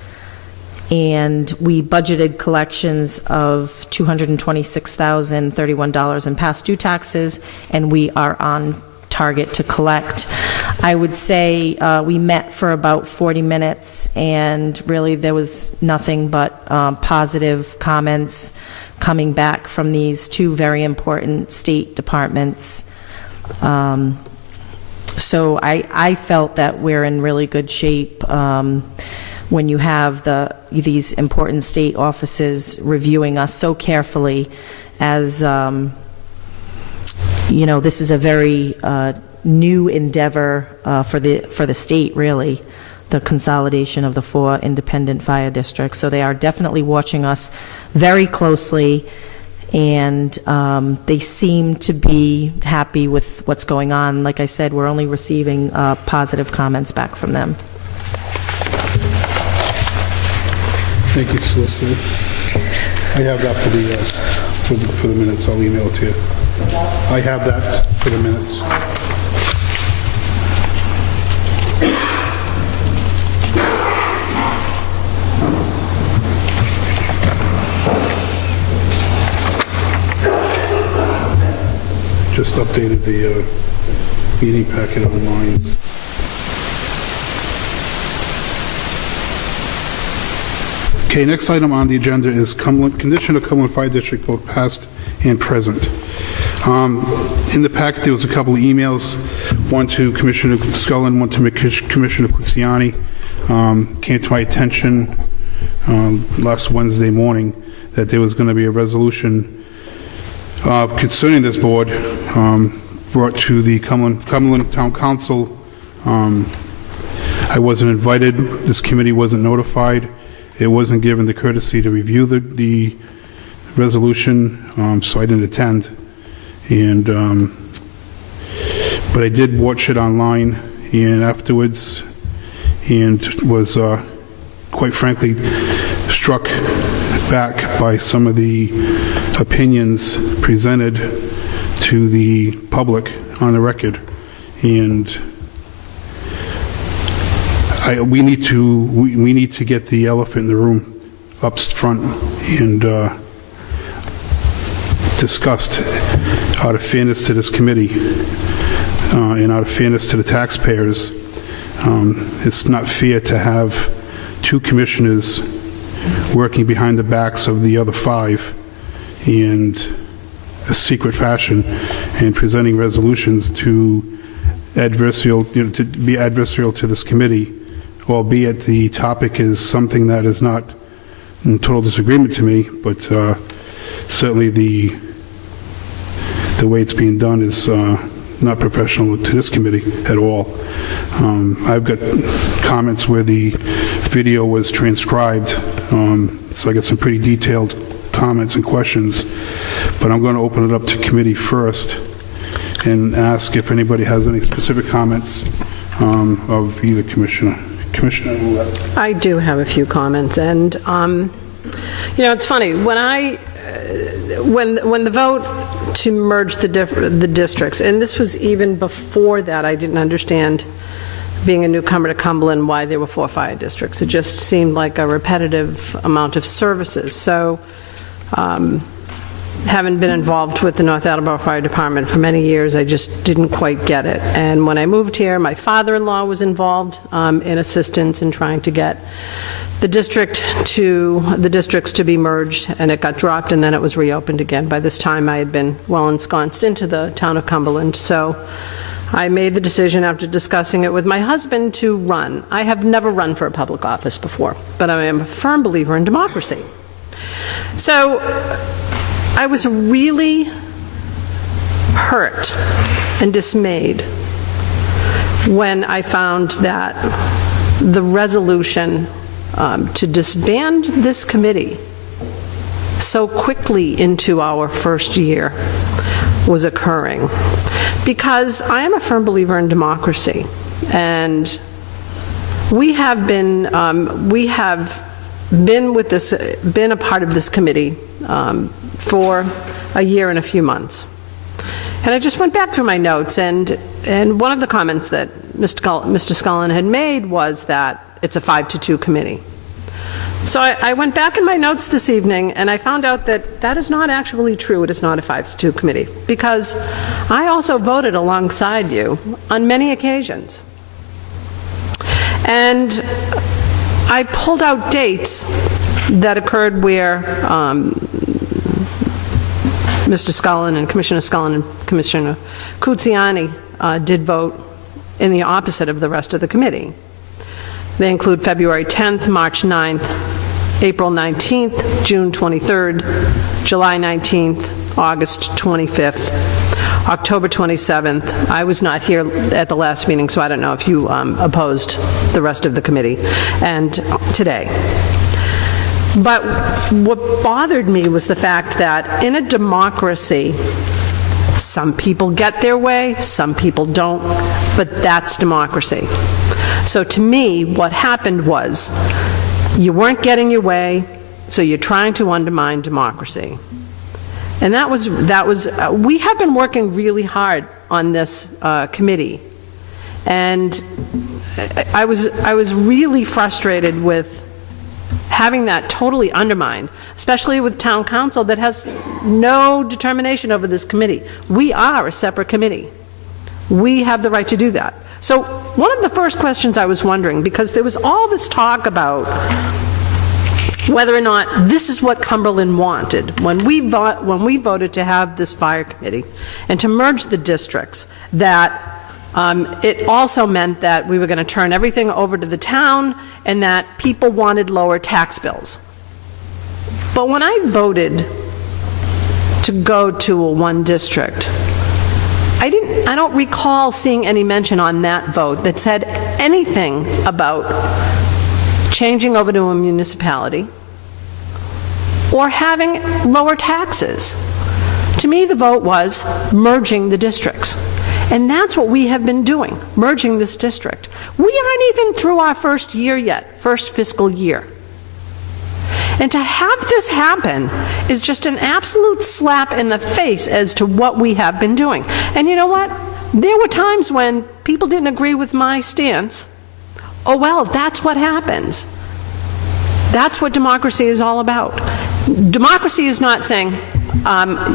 And we budgeted collections of $226,031 in past due taxes, and we are on target to collect. I would say we met for about 40 minutes, and really there was nothing but positive comments coming back from these two very important state departments. So I felt that we're in really good shape when you have these important state offices reviewing us so carefully, as you know, this is a very new endeavor for the state, really, the consolidation of the 4 independent fire districts. So they are definitely watching us very closely, and they seem to be happy with what's going on. Like I said, we're only receiving positive comments back from them. Thank you, Solicitor. I have that for the minutes. I'll email it to you. I have that for the minutes. Just updated the meeting packet online. Okay, next item on the agenda is condition of Cumberland Fire District, both past and present. In the packet, there was a couple of emails, one to Commissioner Scullin, one to Commissioner Cucciani. Came to my attention last Wednesday morning that there was going to be a resolution concerning this board brought to the Cumberland Town Council. I wasn't invited. This committee wasn't notified. It wasn't given the courtesy to review the resolution, so I didn't attend. And but I did watch it online and afterwards, and was quite frankly struck back by some of the opinions presented to the public on the record. And we need to get the elephant in the room up front and discussed out of fairness to this committee and out of fairness to the taxpayers. It's not fair to have 2 commissioners working behind the backs of the other 5 in a secret fashion and presenting resolutions to be adversarial to this committee, albeit the topic is something that is not in total disagreement to me, but certainly the way it's being done is not professional to this committee at all. I've got comments where the video was transcribed, so I got some pretty detailed comments and questions, but I'm going to open it up to committee first and ask if anybody has any specific comments of either commissioner. Commissioner Roulette. I do have a few comments, and you know, it's funny when the vote to merge the districts, and this was even before that, I didn't understand, being a newcomer to Cumberland, why there were 4 fire districts. It just seemed like a repetitive amount of services. So having been involved with the North Attleboro Fire Department for many years, I just didn't quite get it. And when I moved here, my father-in-law was involved in assistance in trying to get the districts to be merged, and it got dropped, and then it was reopened again. By this time, I had been well ensconced into the town of Cumberland. So I made the decision after discussing it with my husband to run. I have never run for a public office before, but I am a firm believer in democracy. So I was really hurt and dismayed when I found that the resolution to disband this committee so quickly into our first year was occurring. Because I am a firm believer in democracy, and we have been been a part of this committee for a year and a few months. And I just went back through my notes, and one of the comments that Mr. Scullin had made was that it's a 5-2 committee. So I went back in my notes this evening, and I found out that that is not actually true. It is not a 5-2 committee, because I also voted alongside you on many occasions. And I pulled out dates that occurred where Mr. Scullin and Commissioner Scullin and Commissioner Cucciani did vote in the opposite of the rest of the committee. They include February 10th, March 9th, April 19th, June 23rd, July 19th, August 25th, October 27th. I was not here at the last meeting, so I don't know if you opposed the rest of the committee, and today. But what bothered me was the fact that in a democracy, some people get their way, some people don't, but that's democracy. So to me, what happened was, you weren't getting your way, so you're trying to undermine democracy. And we have been working really hard on this committee. And I was really frustrated with having that totally undermined, especially with town council that has no determination over this committee. We are a separate committee. We have the right to do that. So one of the first questions I was wondering, because there was all this talk about whether or not this is what Cumberland wanted when we voted to have this fire committee and to merge the districts, that it also meant that we were going to turn everything over to the town and that people wanted lower tax bills. But when I voted to go to a one district, I don't recall seeing any mention on that vote that said anything about changing over to a municipality or having lower taxes. To me, the vote was merging the districts. And that's what we have been doing, merging this district. We aren't even through our first year yet, first fiscal year. And to have this happen is just an absolute slap in the face as to what we have been doing. And you know what? There were times when people didn't agree with my stance. Oh, well, that's what happens. That's what democracy is all about. Democracy is not saying,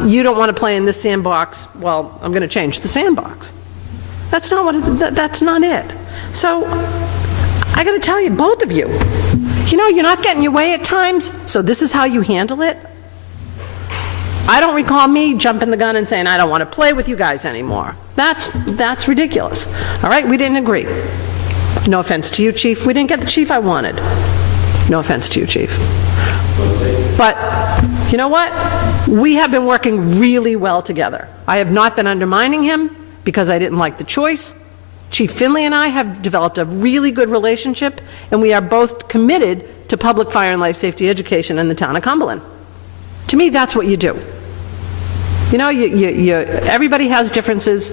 you don't want to play in this sandbox, well, I'm going to change the sandbox. That's not what that's not it. So I got to tell you, both of you, you know, you're not getting your way at times, so this is how you handle it. I don't recall me jumping the gun and saying, I don't want to play with you guys anymore. That's ridiculous. All right, we didn't agree. No offense to you, Chief. We didn't get the chief I wanted. No offense to you, Chief. But you know what? We have been working really well together. I have not been undermining him because I didn't like the choice. Chief Finley and I have developed a really good relationship, and we are both committed to public fire and life safety education in the town of Cumberland. To me, that's what you do. You know, everybody has differences,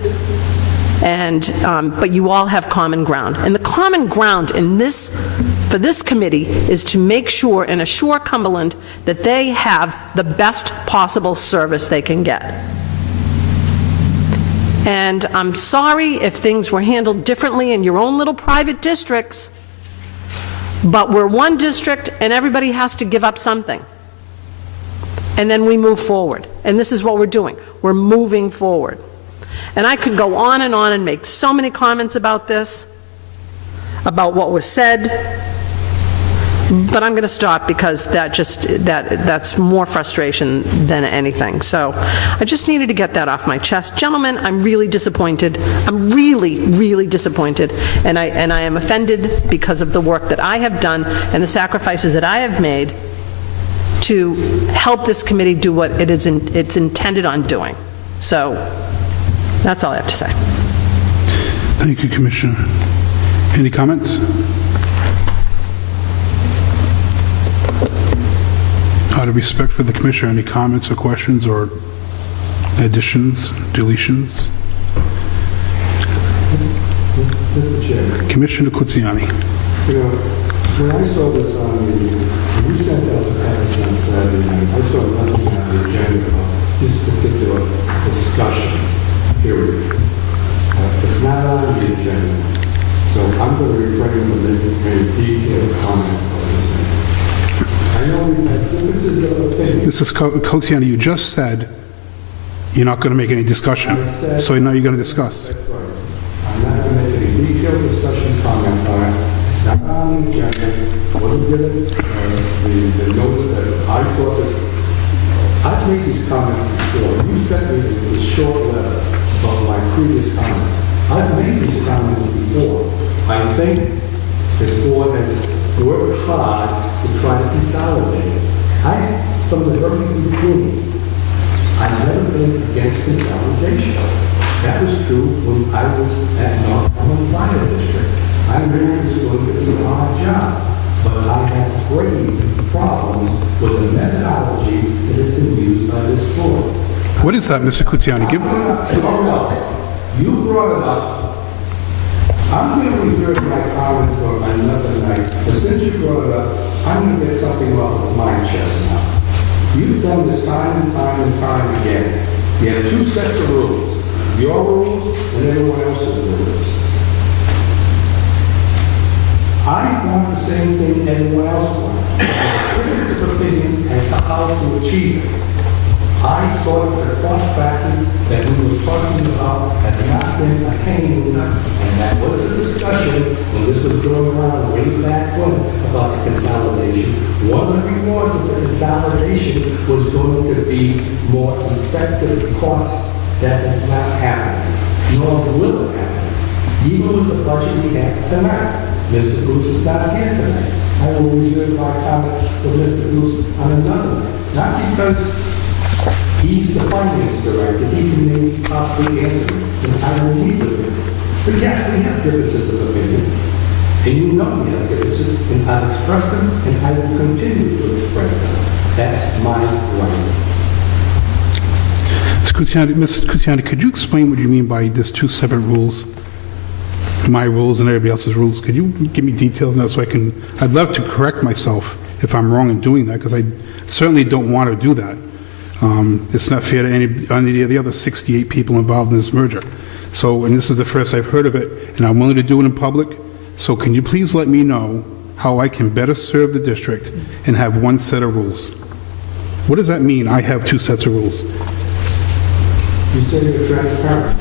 and but you all have common ground. And the common ground in this, for this committee, is to make sure and assure Cumberland that they have the best possible service they can get. And I'm sorry if things were handled differently in your own little private districts, but we're one district and everybody has to give up something. And then we move forward. And this is what we're doing. We're moving forward. And I could go on and make so many comments about this, about what was said, but I'm going to stop because that's more frustration than anything. So I just needed to get that off my chest. Gentlemen, I'm really disappointed. I'm really, really disappointed. And I am offended because of the work that I have done and the sacrifices that I have made to help this committee do what it's intended on doing. So That's all I have to say. Thank you, Commissioner. Any comments? Out of respect for the Commissioner, any comments or questions or additions, deletions? Mr. Chairman, Commissioner Kutsiani. you know, when I saw this on you sent out the package on Saturday night, I saw nothing on the agenda about this particular discussion, period. It's not on the agenda, so I'm going to refrain from making any detailed comments about this thing. I know we've had differences of opinion. Mrs. Kutsiani, you just said you're not going to make any discussion, so now you're going to discuss. That's right. I'm not going to make any detailed discussion comments on it. It's not on the agenda. I wasn't given the notice that I thought this. I've made these comments before. You sent me this short letter about my previous comments. I've made these comments before. I think this board has worked hard to try to consolidate. From the very beginning, I've never been against consolidation. That was true when I was at North Cumberland Fire District. I knew it was going to be a hard job, but I had grave problems with the methodology that has been used by this board. What is that, Mr. Kutsiani? You brought it up. I'm going to reserve my comments for another night, but since you brought it up, I'm going to get something off of my chest now. You've done this time and time and time again. You have two sets of rules. Your rules and everyone else's rules. I want the same thing everyone else wants. Difference of opinion as to how to achieve it. I thought the cost factors that we were talking about had not been attained, and that was the discussion when this was going around way back when about the consolidation. One of the rewards of the consolidation was going to be more effective costs. That is not happening, nor will it happen. Even with the budget we have tonight. Mr. Bruce is not here tonight. I will reserve my comments for Mr. Bruce on another night. Not because he's the finance director, he can maybe possibly answer me, and I will meet with him. But yes, we have differences of opinion, and you know we have differences, and I've expressed them, and I will continue to express them. That's my right. Mr. Kutsiani, could you explain what you mean by this two separate rules? My rules and everybody else's rules. Could you give me details on that so I'd love to correct myself if I'm wrong in doing that, because I certainly don't want to do that. It's not fair to any of the other 68 people involved in this merger. So, and this is the first I've heard of it, and I'm willing to do it in public. So can you please let me know how I can better serve the district and have one set of rules? What does that mean, I have two sets of rules? You say you're transparent.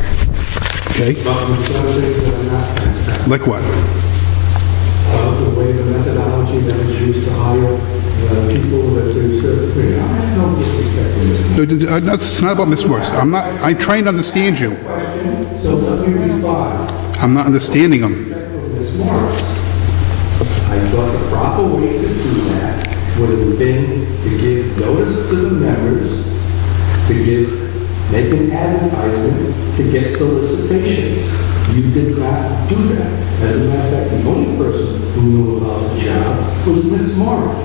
Okay. But with some things that are not transparent. Like what? The way the methodology that is used to hire people that do certain things. I have no disrespect for this. It's not about Ms. Morris. I'm trying to understand you. So let me respond. I'm not understanding them. Ms. Morris, I thought the proper way to do that would have been to give notice to the members, make an advertisement to get solicitations. You did not do that. As a matter of fact, the only person who knew about the job was Ms. Morris.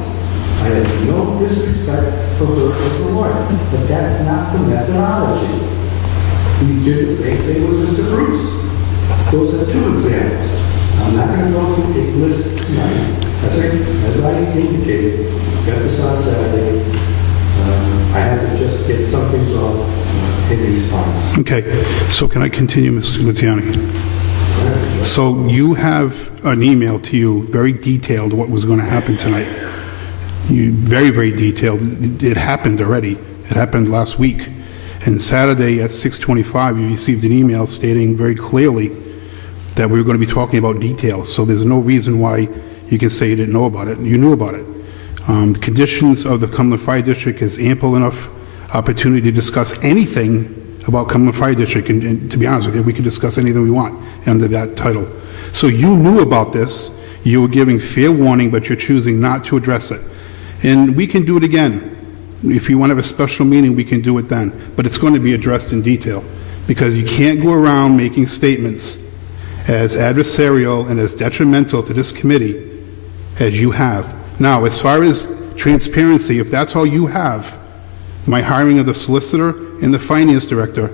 I have no disrespect for her as a lawyer, but that's not the methodology. We did the same thing with Mr. Bruce. Those are two examples. I'm not going to go through a list tonight. As I indicated, got this on Saturday. I had to just get some things off in response. Okay, so can I continue, Mr. Luciani? So you have an email to you, very detailed, what was going to happen tonight. Very, very detailed. It happened already. It happened last week. And Saturday at 6:25, you received an email stating very clearly that we were going to be talking about details. So there's no reason why you can say you didn't know about it. You knew about it. The conditions of the Cumberland Fire District is ample enough opportunity to discuss anything about Cumberland Fire District, and to be honest with you, we could discuss anything we want under that title. So you knew about this, you were giving fair warning, but you're choosing not to address it. And we can do it again. If you want to have a special meeting, we can do it then, but it's going to be addressed in detail. because you can't go around making statements as adversarial and as detrimental to this committee as you have. Now, as far as transparency, if that's all you have, my hiring of the solicitor and the finance director,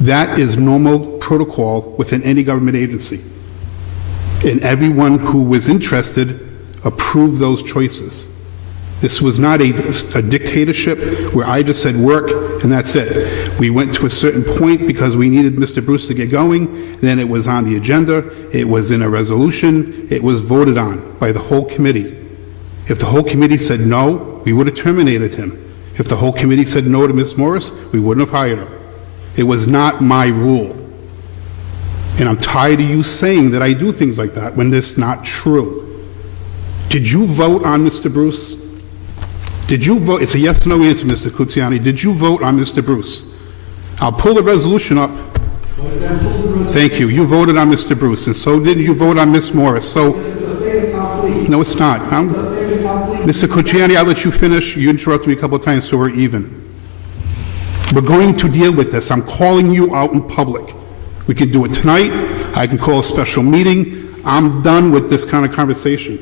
that is normal protocol within any government agency. And everyone who was interested approved those choices. This was not a dictatorship where I just said work and that's it. We went to a certain point because we needed Mr. Bruce to get going, then it was on the agenda, it was in a resolution, it was voted on by the whole committee. If the whole committee said no, we would have terminated him. If the whole committee said no to Ms. Morris, we wouldn't have hired her. It was not my rule. And I'm tired of you saying that I do things like that when that's not true. Did you vote on Mr. Bruce? Did you vote? It's a yes or no answer, Mr. Cucciani. Did you vote on Mr. Bruce? I'll pull the resolution up. Thank you. You voted on Mr. Bruce, and so did you vote on Ms. Morris. So, no, it's not. Mr. Cucciani, I'll let you finish. You interrupted me a couple of times, so we're even. We're going to deal with this. I'm calling you out in public. We can do it tonight. I can call a special meeting. I'm done with this kind of conversation.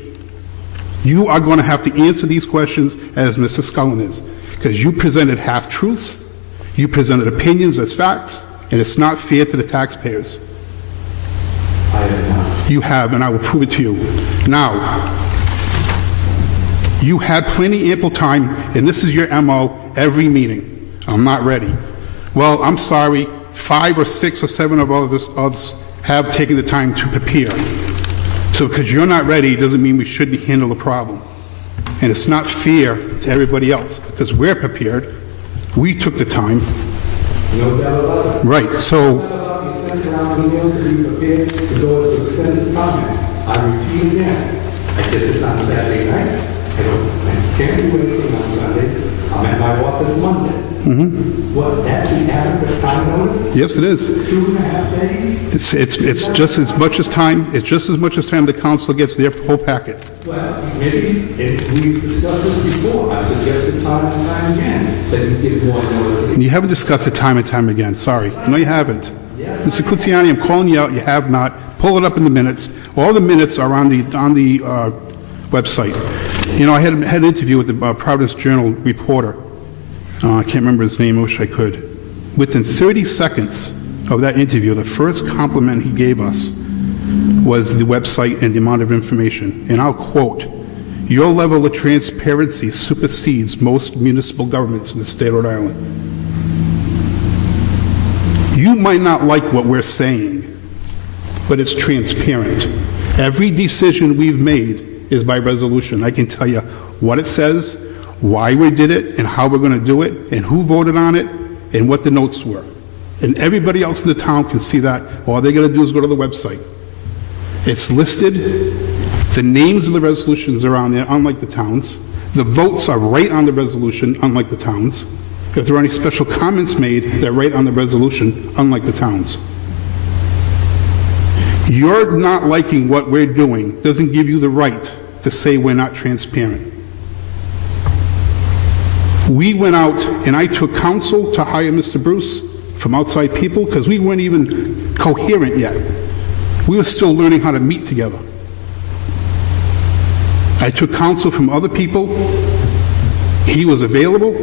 You are going to have to answer these questions as Mr. Scullin is, because you presented half-truths, you presented opinions as facts, and it's not fair to the taxpayers. I have not. You have, and I will prove it to you. Now, you had plenty ample time, and this is your MO every meeting. I'm not ready. Well, I'm sorry, 5 or 6 or 7 of others have taken the time to prepare. So because you're not ready doesn't mean we shouldn't handle the problem. And it's not fair to everybody else, because we're prepared. We took the time. No doubt about it. Right, so... You sent around emails to be prepared to go into extensive comments. I repeat again, I did this on Saturday night. I can't do anything on Sunday. I'm at my office Monday. What, that's the adequate time notice? Yes, it is. 2.5 days? It's just as much as time, it's just as much as time the council gets their whole packet. Well, maybe, if we've discussed this before, I've suggested time and time again that you give more notice. And you haven't discussed it time and time again, sorry. No, you haven't. Mr. Cucciani, I'm calling you out, you have not. Pull it up in the minutes. All the minutes are on the website. You know, I had an interview with the Providence Journal reporter. I can't remember his name, I wish I could. Within 30 seconds of that interview, the first compliment he gave us was the website and the amount of information. And I'll quote, "Your level of transparency supersedes most municipal governments in the state of Rhode Island." You might not like what we're saying, but it's transparent. Every decision we've made is by resolution. I can tell you what it says, why we did it, and how we're going to do it, and who voted on it, and what the notes were. And everybody else in the town can see that. All they got to do is go to the website. It's listed. The names of the resolutions are on there, unlike the towns. The votes are right on the resolution, unlike the towns. If there are any special comments made, they're right on the resolution, unlike the towns. You're not liking what we're doing doesn't give you the right to say we're not transparent. We went out and I took counsel to hire Mr. Bruce from outside people because we weren't even coherent yet. We were still learning how to meet together. I took counsel from other people. He was available.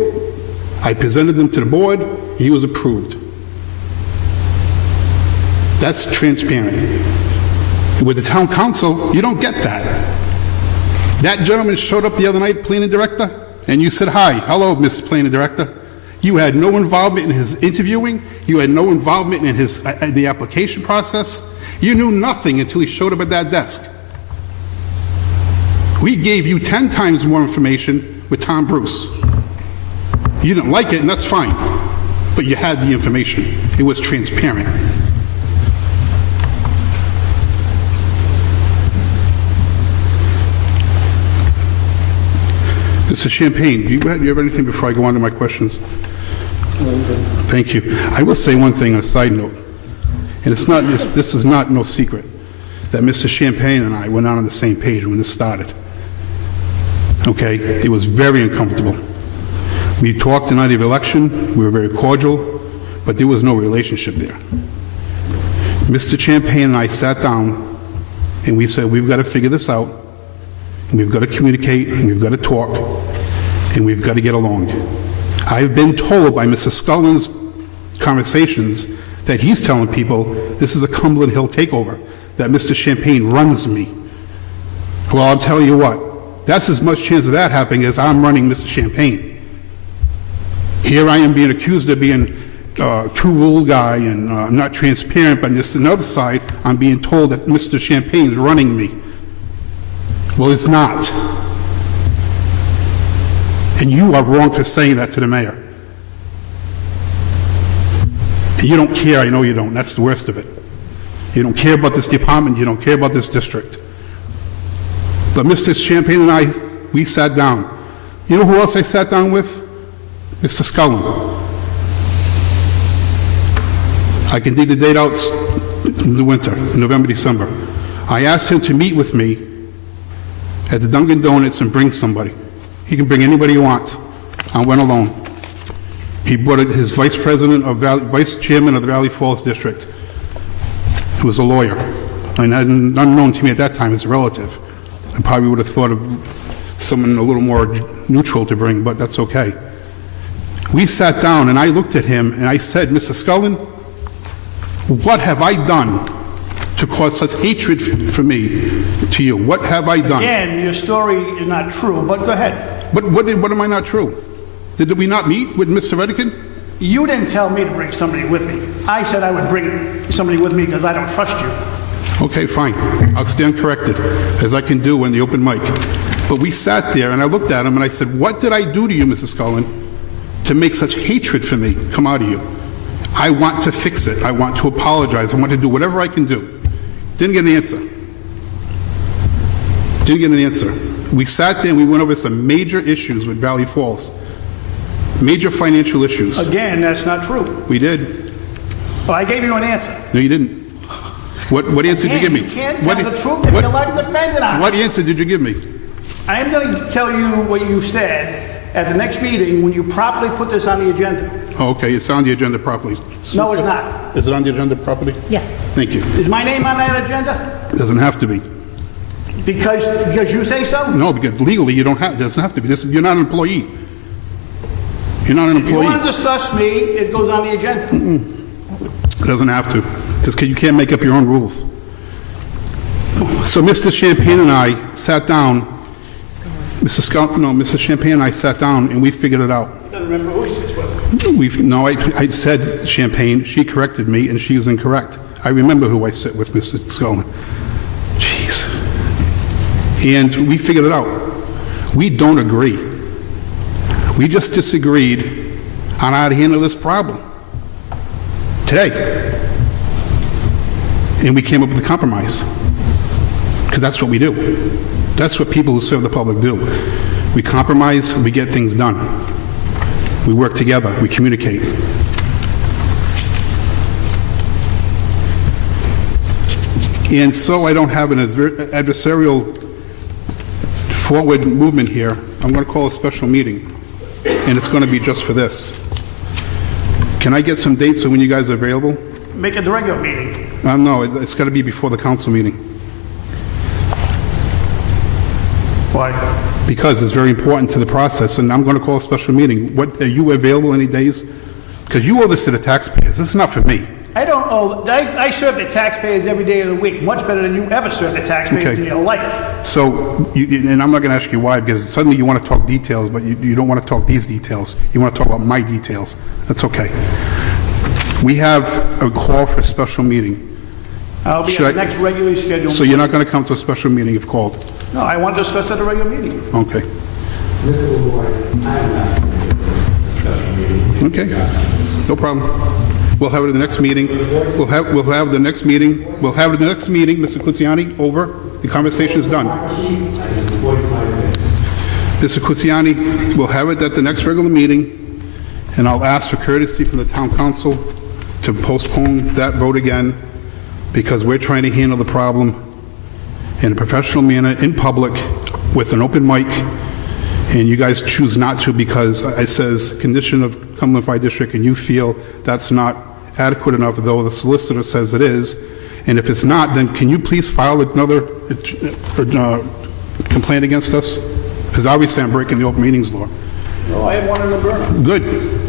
I presented them to the board. He was approved. That's transparent. With the town council, you don't get that. That gentleman showed up the other night, planning director, and you said, "Hi, hello, Mr. Planning Director." You had no involvement in his interviewing. You had no involvement in the application process. You knew nothing until he showed up at that desk. We gave you 10 times more information with Tom Bruce. You didn't like it, and that's fine, but you had the information. It was transparent. Mr. Champagne, do you have anything before I go on to my questions? Thank you. I will say one thing on a side note, and this is not no secret, that Mr. Champagne and I were not on the same page when this started. Okay? It was very uncomfortable. We talked the night of the election. We were very cordial. but there was no relationship there. Mr. Champagne and I sat down, and we said, we've got to figure this out, and we've got to communicate, and we've got to talk, and we've got to get along. I've been told by Mr. Scullin's conversations that he's telling people this is a Cumberland Hill takeover, that Mr. Champagne runs me. Well, I'll tell you what, that's as much chance of that happening as I'm running Mr. Champagne. Here I am being accused of being a two-rule guy and not transparent, but on this another side, I'm being told that Mr. Champagne's running me. Well, it's not. And you are wrong for saying that to the mayor. And you don't care, I know you don't. That's the worst of it. You don't care about this department, you don't care about this district. But Mr. Champagne and I, we sat down. You know who else I sat down with? Mr. Scullin. I can dig the date out in the winter, November, December. I asked him to meet with me at the Dunkin' Donuts and bring somebody. He can bring anybody he wants. I went alone. He brought his vice chairman of the Valley Falls District, who was a lawyer, and unknown to me at that time as a relative. I probably would have thought of someone a little more neutral to bring, but that's okay. We sat down and I looked at him and I said, Mr. Scullin, what have I done to cause such hatred for me to you? What have I done? Again, your story is not true, but go ahead. But what am I not true? Did we not meet with Mr. Redican? You didn't tell me to bring somebody with me. I said I would bring somebody with me because I don't trust you. Okay, fine. I'll stand corrected, as I can do in the open mic. But we sat there, and I looked at him, and I said, what did I do to you, Mrs. Scullin, to make such hatred for me come out of you? I want to fix it. I want to apologize. I want to do whatever I can do. Didn't get an answer. Didn't get an answer. We sat there, and we went over some major issues with Valley Falls. Major financial issues. Again, that's not true. We did. Well, I gave you an answer. No, you didn't. What answer did you give me? You can't tell the truth if your life depended on it. What answer did you give me? I'm going to tell you what you said at the next meeting when you properly put this on the agenda. Oh, okay, it's on the agenda properly. No, it's not. Is it on the agenda properly? Yes. Thank you. Is my name on that agenda? It doesn't have to be. Because you say so? No, because legally you don't have, it doesn't have to be. You're not an employee. You're not an If you employee. want to discuss me, it goes on the agenda. It doesn't have to. Just because you can't make up your own rules. So Mr. Champagne and I sat down. Mr. Champagne and I sat down and we figured it out. I don't remember who he sits with. I said Champagne. She corrected me and she was incorrect. I remember who I sit with, Mr. Scullin. Jeez. And we figured it out. We don't agree. We just disagreed on how to handle this problem today. And we came up with a compromise. Because that's what we do. That's what people who serve the public do. We compromise, we get things done. We work together, we communicate. And so I don't have an adversarial forward movement here. I'm going to call a special meeting, and it's going to be just for this. Can I get some dates of when you guys are available? Make it the regular meeting. No, it's got to be before the council meeting. Why? Because it's very important to the process, and I'm going to call a special meeting. What, are you available any days? Because you owe this to the taxpayers. This is not for me. I don't owe, I serve the taxpayers every day of the week, much better than you ever served the taxpayers in your life. So, and I'm not going to ask you why, because suddenly you want to talk details, but you don't want to talk these details. You want to talk about my details. That's okay. We have a call for a special meeting. I'll be at the next regularly scheduled. So you're not going to come to a special meeting if called? No, I want to discuss at a regular meeting. Okay. Mr. Lloyd, I'm not going to do a special meeting. Okay. No problem. We'll have it in the next meeting. We'll have the next meeting. We'll have it in the next meeting, Mr. Cucciani, over. The conversation is done. Mr. Cucciani, we'll have it at the next regular meeting, and I'll ask for courtesy from the town council to postpone that vote again, because we're trying to handle the problem in a professional manner, in public, with an open mic, and you guys choose not to because it says condition of Cumberland Fire District, and you feel that's not adequate enough, though the solicitor says it is, and if it's not, then can you please file another complaint against us? Because obviously I'm breaking the open meetings law. Oh, I have one in the burner. Good.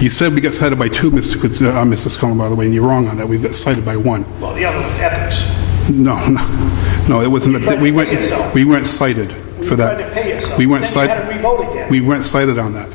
You said we got cited by 2, Mr. Scullin, by the way, and you're wrong on that. We got cited by 1. Well, the other was ethics. No, it wasn't. tried to We pay yourself. weren't cited for that. You tried to pay yourself. We weren't Then you had cited. to re-vote again. We weren't cited on that.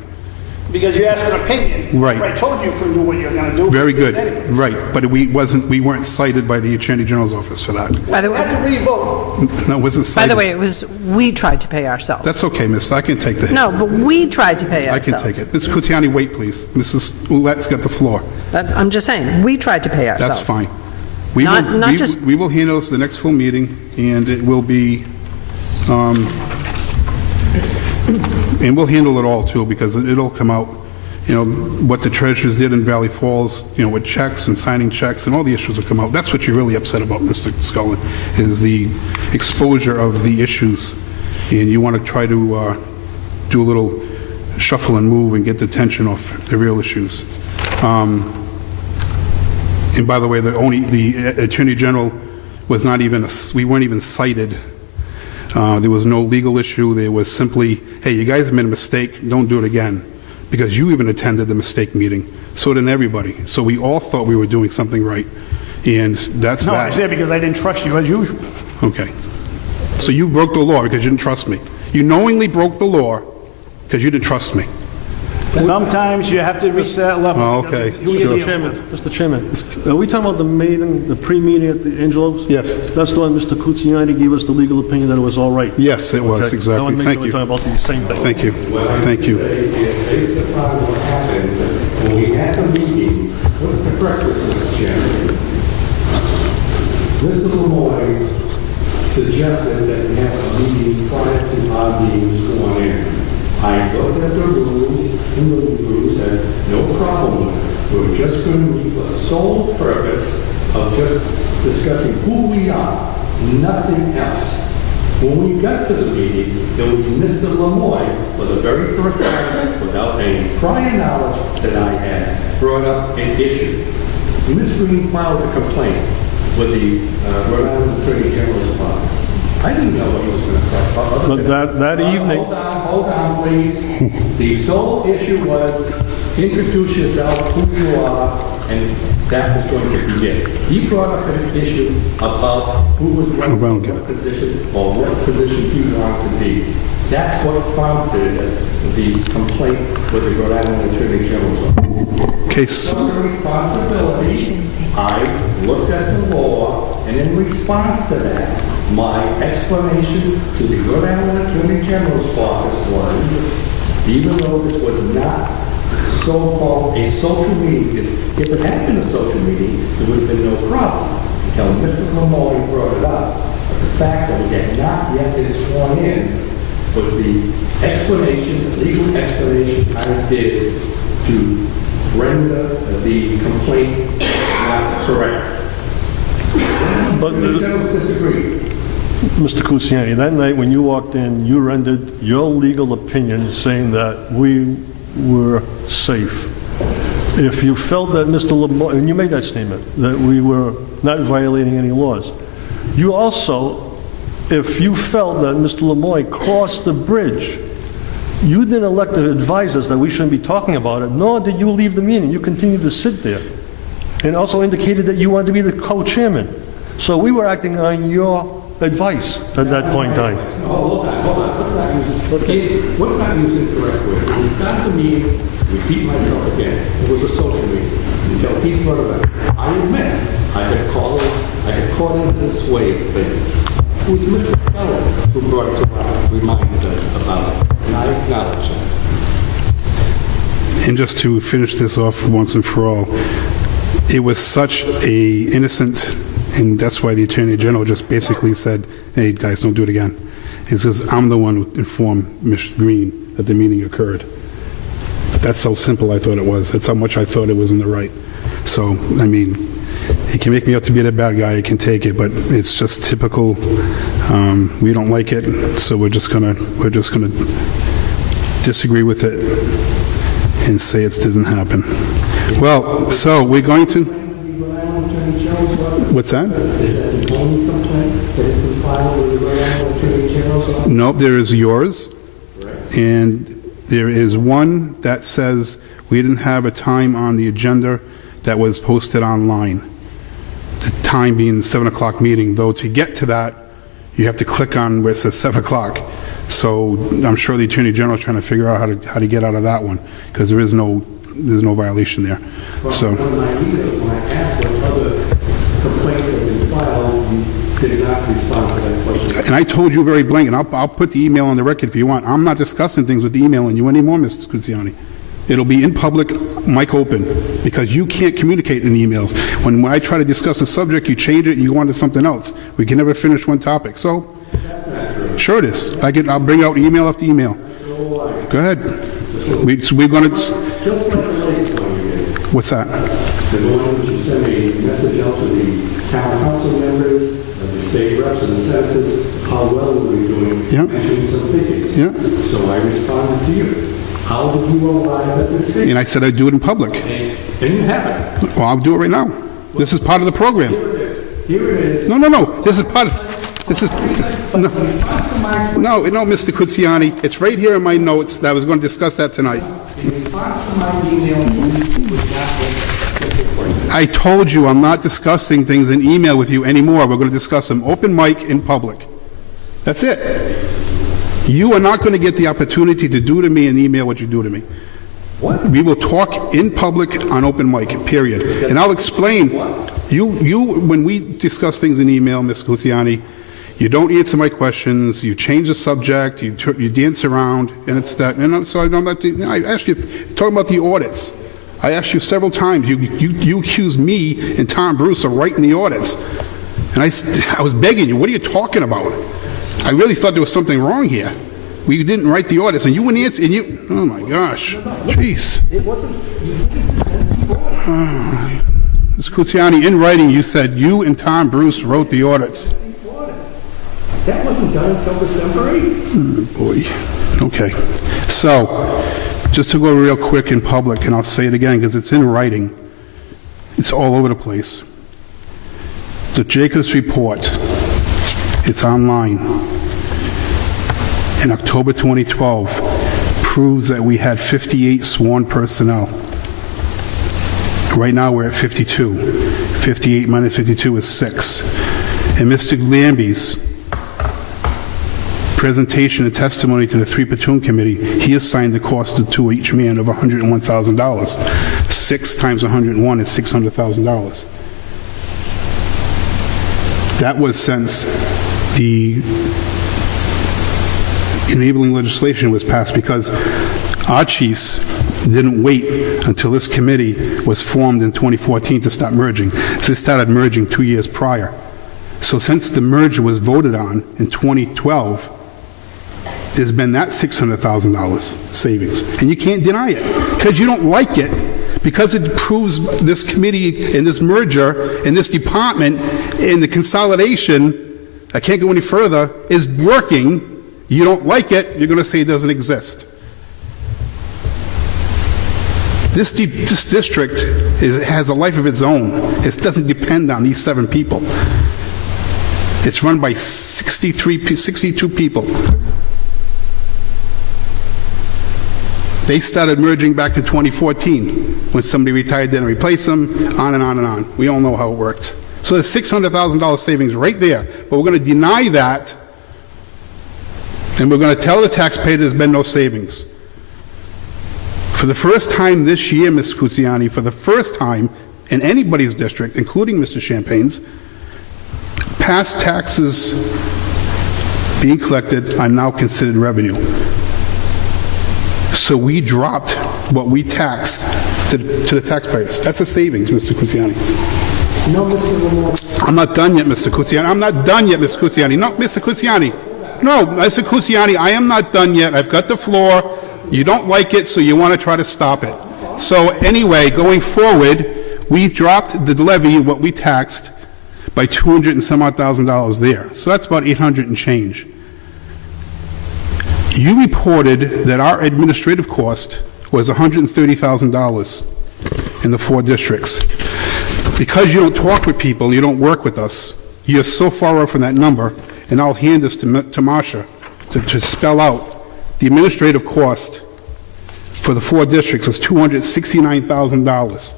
Because you asked for an opinion. Right. I told you couldn't do what you're going to do. Very good. Anyway. Right, but we weren't cited by the Attorney General's office for that. By the You had way, to re-vote. No, it wasn't by cited. the way, it was, we tried to pay ourselves. That's okay, miss. I can take the hit. No, but we tried to pay I ourselves. can take it. Ms. Cutiani, wait, please. Mrs. Ouellette's got the floor. I'm just saying, we tried to pay ourselves. That's fine. Not just- We will handle this the next full meeting, and it will be, and we'll handle it all, too, because it'll come out, what the treasurers did in Valley Falls, with checks and signing checks, and all the issues will come out. That's what you're really upset about, Mr. Scullin, is the exposure of the issues, and you want to try to do a little shuffle and move and get the tension off the real issues. And by the way, the Attorney General was not even, we weren't even cited. There was no legal issue. There was simply, hey, you guys made a mistake, don't do it again. Because you even attended the mistake meeting. So did everybody. So we all thought we were doing something right. And that's No, I that. said because I didn't trust you as usual. Okay. So you broke the law because you didn't trust me. You knowingly broke the law because you didn't trust me. Sometimes you have to reach that level. Oh, because okay. who you Sure. deal with. Mr. Chairman, are we talking about the meeting, the pre-meeting at the Angelo's? Yes. That's the one Mr. Cutiani gave us the legal opinion that it was all right? Yes, it was, Okay. I exactly. want to make Thank sure we're you. talking about the same thing. Thank you. Thank you. Based upon what happened, when we had the meeting, what's the breakfast, Mr. Chairman? Mr. Lemoy suggested that we have a meeting prior to our being sworn in. I looked at the rules, and the rules had no problem with it. We're just going to meet for the sole purpose of just discussing who we are, nothing else. When we got to the meeting, it was Mr. Lemoy, for the very first time, without any prior knowledge that I had, brought up an issue. Ms. Green filed a complaint with the Rhode Island Attorney General's office. I didn't know what he was going to talk about. But that evening... Hold on, please. The sole issue was introduce yourself, who you are, and that was going to be it. He brought up an issue about who was running what position or what position he wanted to be. That's what prompted the complaint with the Rhode Island Attorney General's office. Case. Under responsibility, I looked at the law, and in response to that, my explanation to the Rhode Island Attorney General's office was, even though this was not so-called a social meeting, if it had been a social meeting, there would have been no problem until Mr. Lemoy brought it up. But the fact that we had not yet been sworn in was the explanation, the legal explanation I did to render the complaint not correct. But The gentlemen disagree. Mr. Cutiani, that night when you walked in, you rendered your legal opinion saying that we were safe. If you felt that Mr. Lemoy, and you made that statement, that we were not violating any laws, you also, if you felt that Mr. Lemoy crossed the bridge, you didn't elect to advise us that we shouldn't be talking about it, nor did you leave the meeting. You continued to sit there, and also indicated that you wanted to be the co-chairman. So we were acting on your advice at that point in time. Hold on. Let's not use incorrect words. When we started the meeting, repeat myself again, it was a social meeting. Until Pete brought it up. I admit, I had caught in this way of things. It was Mr. Scullin who brought it to light, reminded us about it, and I acknowledge that. And just to finish this off once and for all, it was such a innocent, and that's why the Attorney General just basically said, hey, guys, don't do it again. It's because I'm the one who informed Ms. Green that the meeting occurred. That's how simple I thought it was. That's how much I thought it was in the right. So, I mean, he can make me out to be the bad guy, I can take it, but it's just typical. We don't like it, so we're just gonna disagree with it and say it doesn't happen. Well, so we're going to... What's that? Is that the only complaint that has been filed with the Rhode Island Attorney General's office? No, there is yours, and there is one that says we didn't have a time on the agenda that was posted online. The time being the 7 o'clock meeting, though to get to that, you have to click on where it says 7 o'clock. So I'm sure the Attorney General is trying to figure out how to get out of that one, because there's no violation there. So. When I asked what other complaints have been filed, you did not respond to that question. And I told you very blank, and I'll put the email on the record if you want. I'm not discussing things with the emailing you anymore, Mr. Scusiani. It'll be in public, mic open, because you can't communicate in emails. When I try to discuss a subject, you change it and you go on to something else. We can never finish one topic. So, sure it is. I'll bring out email after email. Go ahead. We're going to... Just like the latest one you did. What's that? The one which you sent a message out to the town council members, the state reps and the senators, how well were we doing, Yeah. mentioning some figures. Yeah. So I responded to you. How did you arrive at this figure? And I said I'd do it in public. And you haven't. Well, I'll do it right now. This is part of the program. Here it is. Here it is. No. This is part of... This is... No, Mr. Cucciani. It's right here in my notes that I was going to discuss that tonight. In response to my email, you was not specific question. I told you I'm not discussing things in email with you anymore. We're going to discuss them open mic in public. That's it. You are not going to get the opportunity to do to me in email what you do to me. What? We will talk in public on open mic, period. And I'll explain. When we discuss things in email, Ms. Cucciani, you don't answer my questions, you change the subject, you dance around, and it's that. And so I asked you, talking about the audits. I asked you several times. You accused me and Tom Bruce of writing the audits. And I was begging you, what are you talking about? I really thought there was something wrong here. We didn't write the audits, and you wouldn't answer, and you, oh my gosh, jeez. It wasn't, you didn't present the audit. Ms. Cucciani, in writing, you said you and Tom Bruce wrote the audits. That wasn't done until December 8th. Boy, okay. So, just to go real quick in public, and I'll say it again because it's in writing. It's all over the place. The Jacobs report, it's online. In October 2012, proves that we had 58 sworn personnel. Right now we're at 52. 58 minus 52 is 6. And Mr. Glamby's presentation and testimony to the 3 platoon committee, he assigned the cost to each man of $101,000. 6 times 101 is $600,000. That was since the enabling legislation was passed, because our chiefs didn't wait until this committee was formed in 2014 to start merging. They started merging 2 years prior. So since the merger was voted on in 2012, there's been that $600,000 savings. And you can't deny it, because you don't like it, because it proves this committee and this merger and this department and the consolidation, I can't go any further, is working. You don't like it, you're going to say it doesn't exist. This district has a life of its own. It doesn't depend on these 7 people. It's run by 62 people. They started merging back in 2014 when somebody retired, then replaced them, on and on and on. We all know how it worked. So there's $600,000 savings right there, but we're going to deny that, and we're going to tell the taxpayer there's been no savings. For the first time this year, Ms. Cucciani, for the first time in anybody's district, including Mr. Champagne's, past taxes being collected are now considered revenue. So we dropped what we taxed to the taxpayers. That's a savings, Mr. Cucciani. No, Mr. Lamore. I'm not done yet, Mr. Cucciani. I'm not done yet, Mr. Cucciani. No, Mr. Cucciani. No, Mr. Cucciani, I am not done yet. I've got the floor. You don't like it, so you want to try to stop it. So anyway, going forward, we dropped the levy, what we taxed, by $200,000 and some odd there. So that's about $800 and change. You reported that our administrative cost was $130,000 in the 4 districts. Because you don't talk with people, you don't work with us, you're so far off from that number, and I'll hand this to Marcia to spell out. The administrative cost for the 4 districts is $269,000.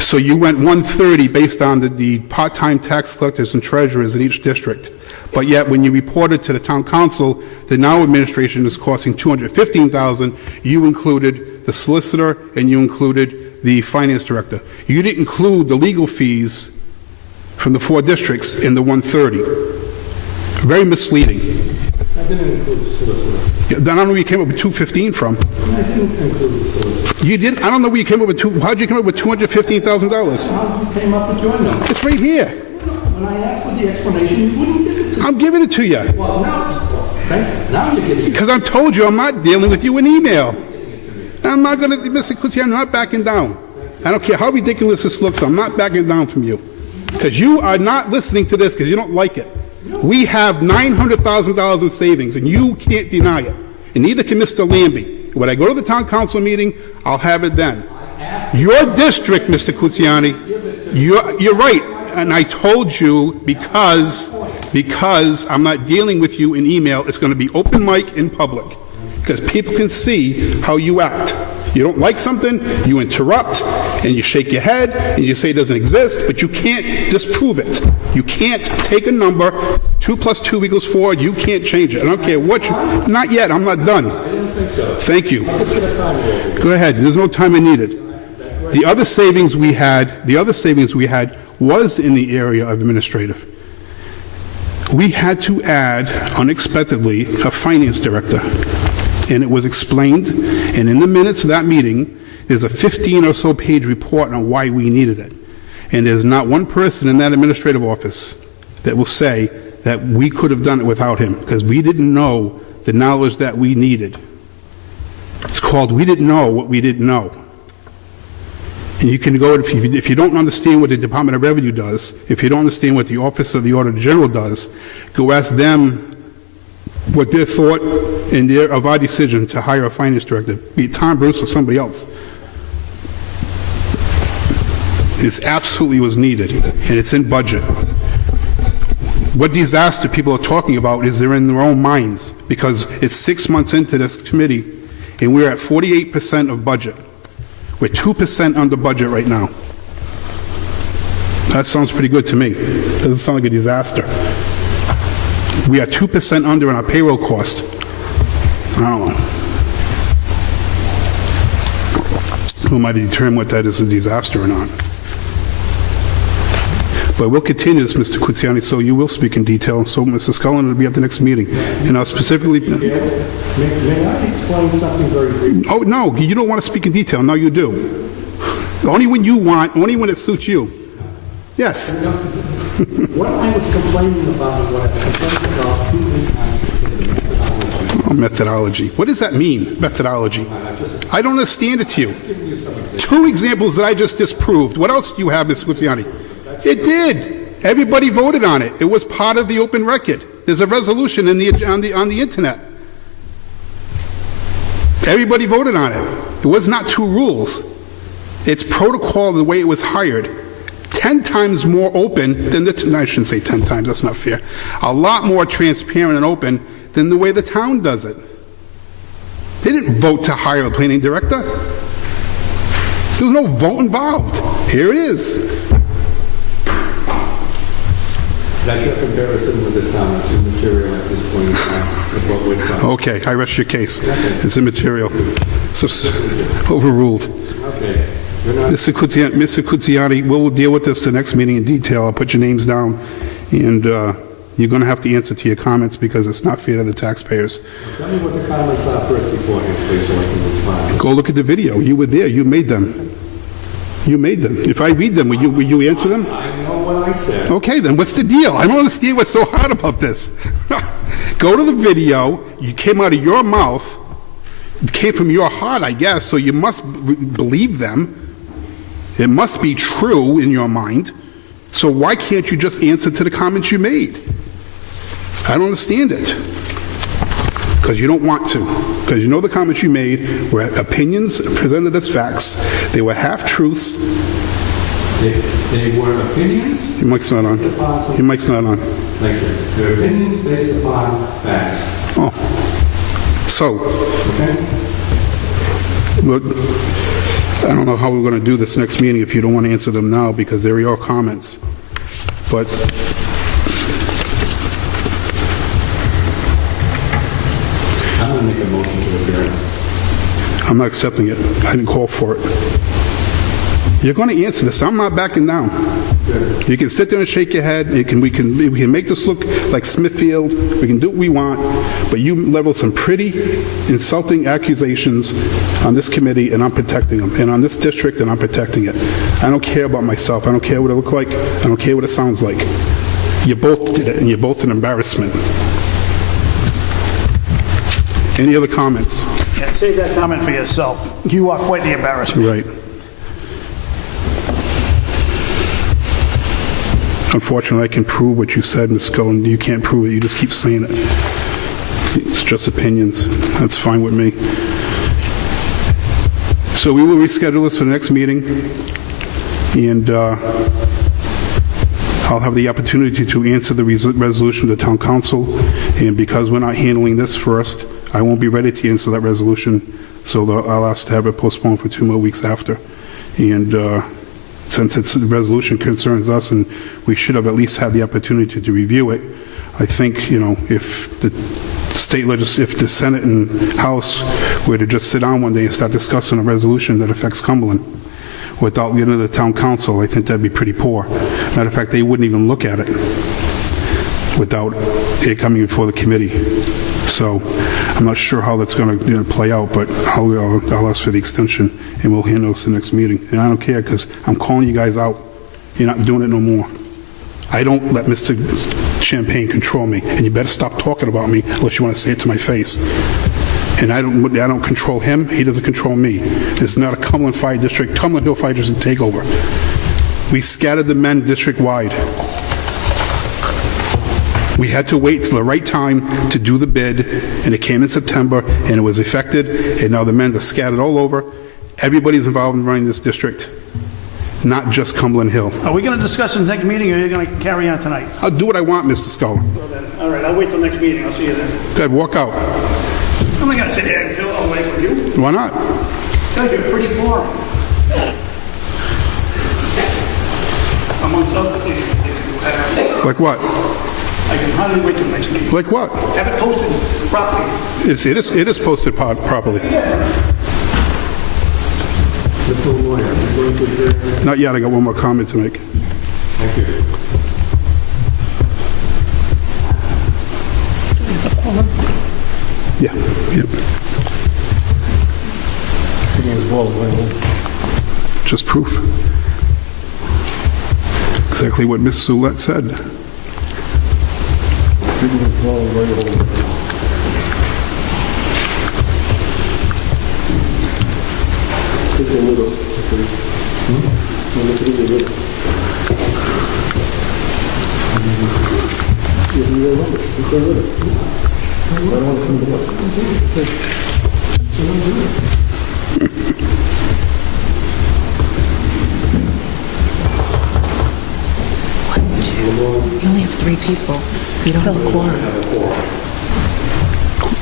So you went 130 based on the part-time tax collectors and treasurers in each district. But yet, when you reported to the town council that now administration is costing $215,000, you included the solicitor and you included the finance director. You didn't include the legal fees from the 4 districts in the 130. Very misleading. I didn't include the solicitor. Yeah, then I don't know where you came up with 215 from. I didn't include the solicitor. You didn't? I don't know where you came up with how'd you come up with $215,000? How you came up with your number? It's right here. When I asked for the explanation, you wouldn't give it to me. I'm giving it to you. Well, now you're giving it. Because I've told you I'm not dealing with you in email. I'm not going to, Mr. Kutsi, I'm not backing down. I don't care how ridiculous this looks, I'm not backing down from you. Because you are not listening to this because you don't like it. We have $900,000 in savings, and you can't deny it. And neither can Mr. Lambie. When I go to the town council meeting, I'll have it then. Your district, Mr. Kutsiani, you're right. And I told you because I'm not dealing with you in email, it's going to be open mic in public. Because people can see how you act. You don't like something, you interrupt, and you shake your head, and you say it doesn't exist, but you can't disprove it. You can't take a number, 2 + 2 = 4, you can't change it. I don't care what you... Not yet, I'm not done. Thank you. Go ahead, there's no time I needed. The other savings we had was in the area of administrative. We had to add, unexpectedly, a finance director. And it was explained, and in the minutes of that meeting, there's a 15 or so page report on why we needed it. And there's not one person in that administrative office that will say that we could have done it without him, because we didn't know the knowledge that we needed. It's called we didn't know what we didn't know. And you can go, if you don't understand what the Department of Revenue does, if you don't understand what the Office of the Auditor General does, go ask them what their thought of our decision to hire a finance director, be it Tom Bruce or somebody else. It absolutely was needed, and it's in budget. What disaster people are talking about is they're in their own minds, because it's 6 months into this committee, and we're at 48% of budget. We're 2% under budget right now. That sounds pretty good to me. Doesn't sound like a disaster. We are 2% under on our payroll cost. I don't know. Who am I to determine what that is a disaster or not? But we'll continue this, Mr. Kutsiani, so you will speak in detail, and so Mr. Scullin will be at the next meeting. And I'll specifically... May I explain something very briefly? Oh, no, you don't want to speak in detail. No, you do. Only when you want, only when it suits you. Yes. What I was complaining about, what I complained about 2 times before, methodology. What does that mean, methodology? I don't understand it to you. 2 examples that I just disproved. What else do you have, Mr. Kutsiani? It did. Everybody voted on it. It was part of the open record. There's a resolution on the internet. Everybody voted on it. It was not 2 rules. It's protocol the way it was hired. 10 times more open than I shouldn't say 10 times, that's not fair. A lot more transparent and open than the way the town does it. They didn't vote to hire a planning director. There was no vote involved. Here it is. That's your comparison with the town. It's immaterial at this point in time with what we're trying. Okay, I rest your case. It's immaterial. So, overruled. Okay. Mr. Kutsiani, we'll deal with this the next meeting in detail. I'll put your names down, and you're going to have to answer to your comments because it's not fair to the taxpayers. Tell me what the comments are first beforehand, please, so I can respond. Go look at the video. You were there. You made them. You made them. If I read them, will you answer them? I know what I said. Okay, then what's the deal? I don't understand what's so hard about this. Go to the video. You came out of your mouth. It came from your heart, I guess, so you must believe them. It must be true in your mind. So why can't you just answer to the comments you made? I don't understand it. because you don't want to, because you know the comments you made were opinions presented as facts. They were half-truths. They were opinions. Your mic's not on. Your mic's not on. Thank you. They're opinions based upon facts. Oh. So, Okay? but I don't know how we're going to do this next meeting if you don't want to answer them now, because they're your comments. But I'm going to make a motion to adjourn. I'm not accepting it. I didn't call for it. You're going to answer this. I'm not backing down. You can sit there and shake your head. We can make this look like Smithfield. We can do what we want. But you level some pretty insulting accusations on this committee, and I'm protecting them. And on this district, and I'm protecting it. I don't care about myself. I don't care what it looks like. I don't care what it sounds like. You both did it, and you're both an embarrassment. Any other comments? Yeah, save that comment for yourself. You are quite the embarrassment. Right. Unfortunately, I can prove what you said, Ms. Scullen. You can't prove it. You just keep saying it. It's just opinions. That's fine with me. So we will reschedule this for the next meeting, and I'll have the opportunity to answer the resolution to the town council, and because we're not handling this first, I won't be ready to answer that resolution, so I'll ask to have it postponed for 2 more weeks after. And since the resolution concerns us and we should have at least had the opportunity to review it, I think, if the if the Senate and House were to just sit down one day and start discussing a resolution that affects Cumberland without getting to the town council, I think that'd be pretty poor. Matter of fact, they wouldn't even look at it without it coming before the committee. So I'm not sure how that's going to play out, but I'll ask for the extension, and we'll handle this the next meeting. And I don't care, because I'm calling you guys out. You're not doing it no more. I don't let Mr. Champagne control me, and you better stop talking about me unless you want to say it to my face. And I don't control him. He doesn't control me. There's not a Cumberland Fire District, Cumberland Hill Fire District takeover. We scattered the men district-wide. We had to wait till the right time to do the bid, and it came in September, and it was effected, and now the men are scattered all over. Everybody's involved in running this district, not just Cumberland Hill. Are we going to discuss in the next meeting, or are you going to carry on tonight? I'll do what I want, Mr. Scullen. Well, then, all right, I'll wait till next meeting. I'll see you then. Go ahead, walk out. I'm not going to sit here until I'll wait with you. Why not? Because you're pretty boring. Amongst other things you have. Like what? I can hardly wait till next meeting. Like what? Have it posted properly. It is posted properly. Mr. Lawyer, are you going to adjourn? Not yet. I got one more comment to make. Thank you. Yeah. Yep. Just proof. Exactly what Ms. Soulette said. You only have 3 people. You don't have a quorum.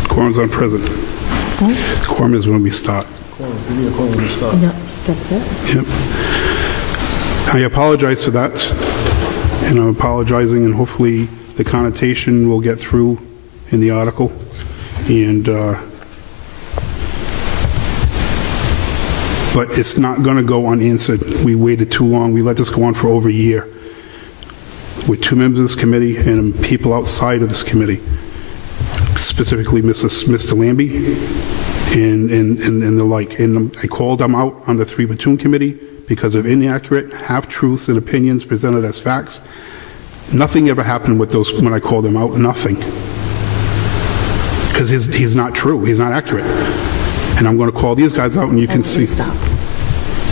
Quorum's on present. Quorum is when we start. No, that's it. Yep. I apologize for that, and I'm apologizing, and hopefully the connotation will get through in the article. And but it's not going to go unanswered. We waited too long. We let this go on for over a year with 2 members of this committee and people outside of this committee, specifically Mr. Lambie and the like. And I called them out on the 3 platoon committee because of inaccurate half-truths and opinions presented as facts. Nothing ever happened with those when I called them out. Nothing. Because he's not true. He's not accurate. And I'm going to call these guys out, and you can see. Stop.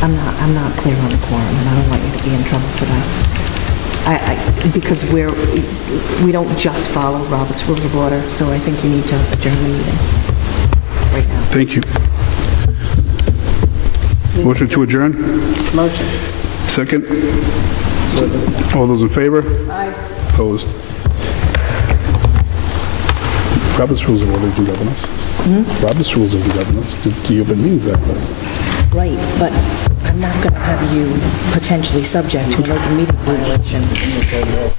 I'm not clear on the quorum, and I don't want you to be in trouble for that. because we don't just follow Robert's Rules of Order, so I think you need to adjourn the meeting right now. Thank you. Motion to adjourn? Motion. Second? All those in favor? Aye. Opposed? Robert's Rules of Order doesn't govern us. Robert's Rules doesn't govern us. Do you open meetings that way? Right, but I'm not going to have you potentially subject to an open meetings violation.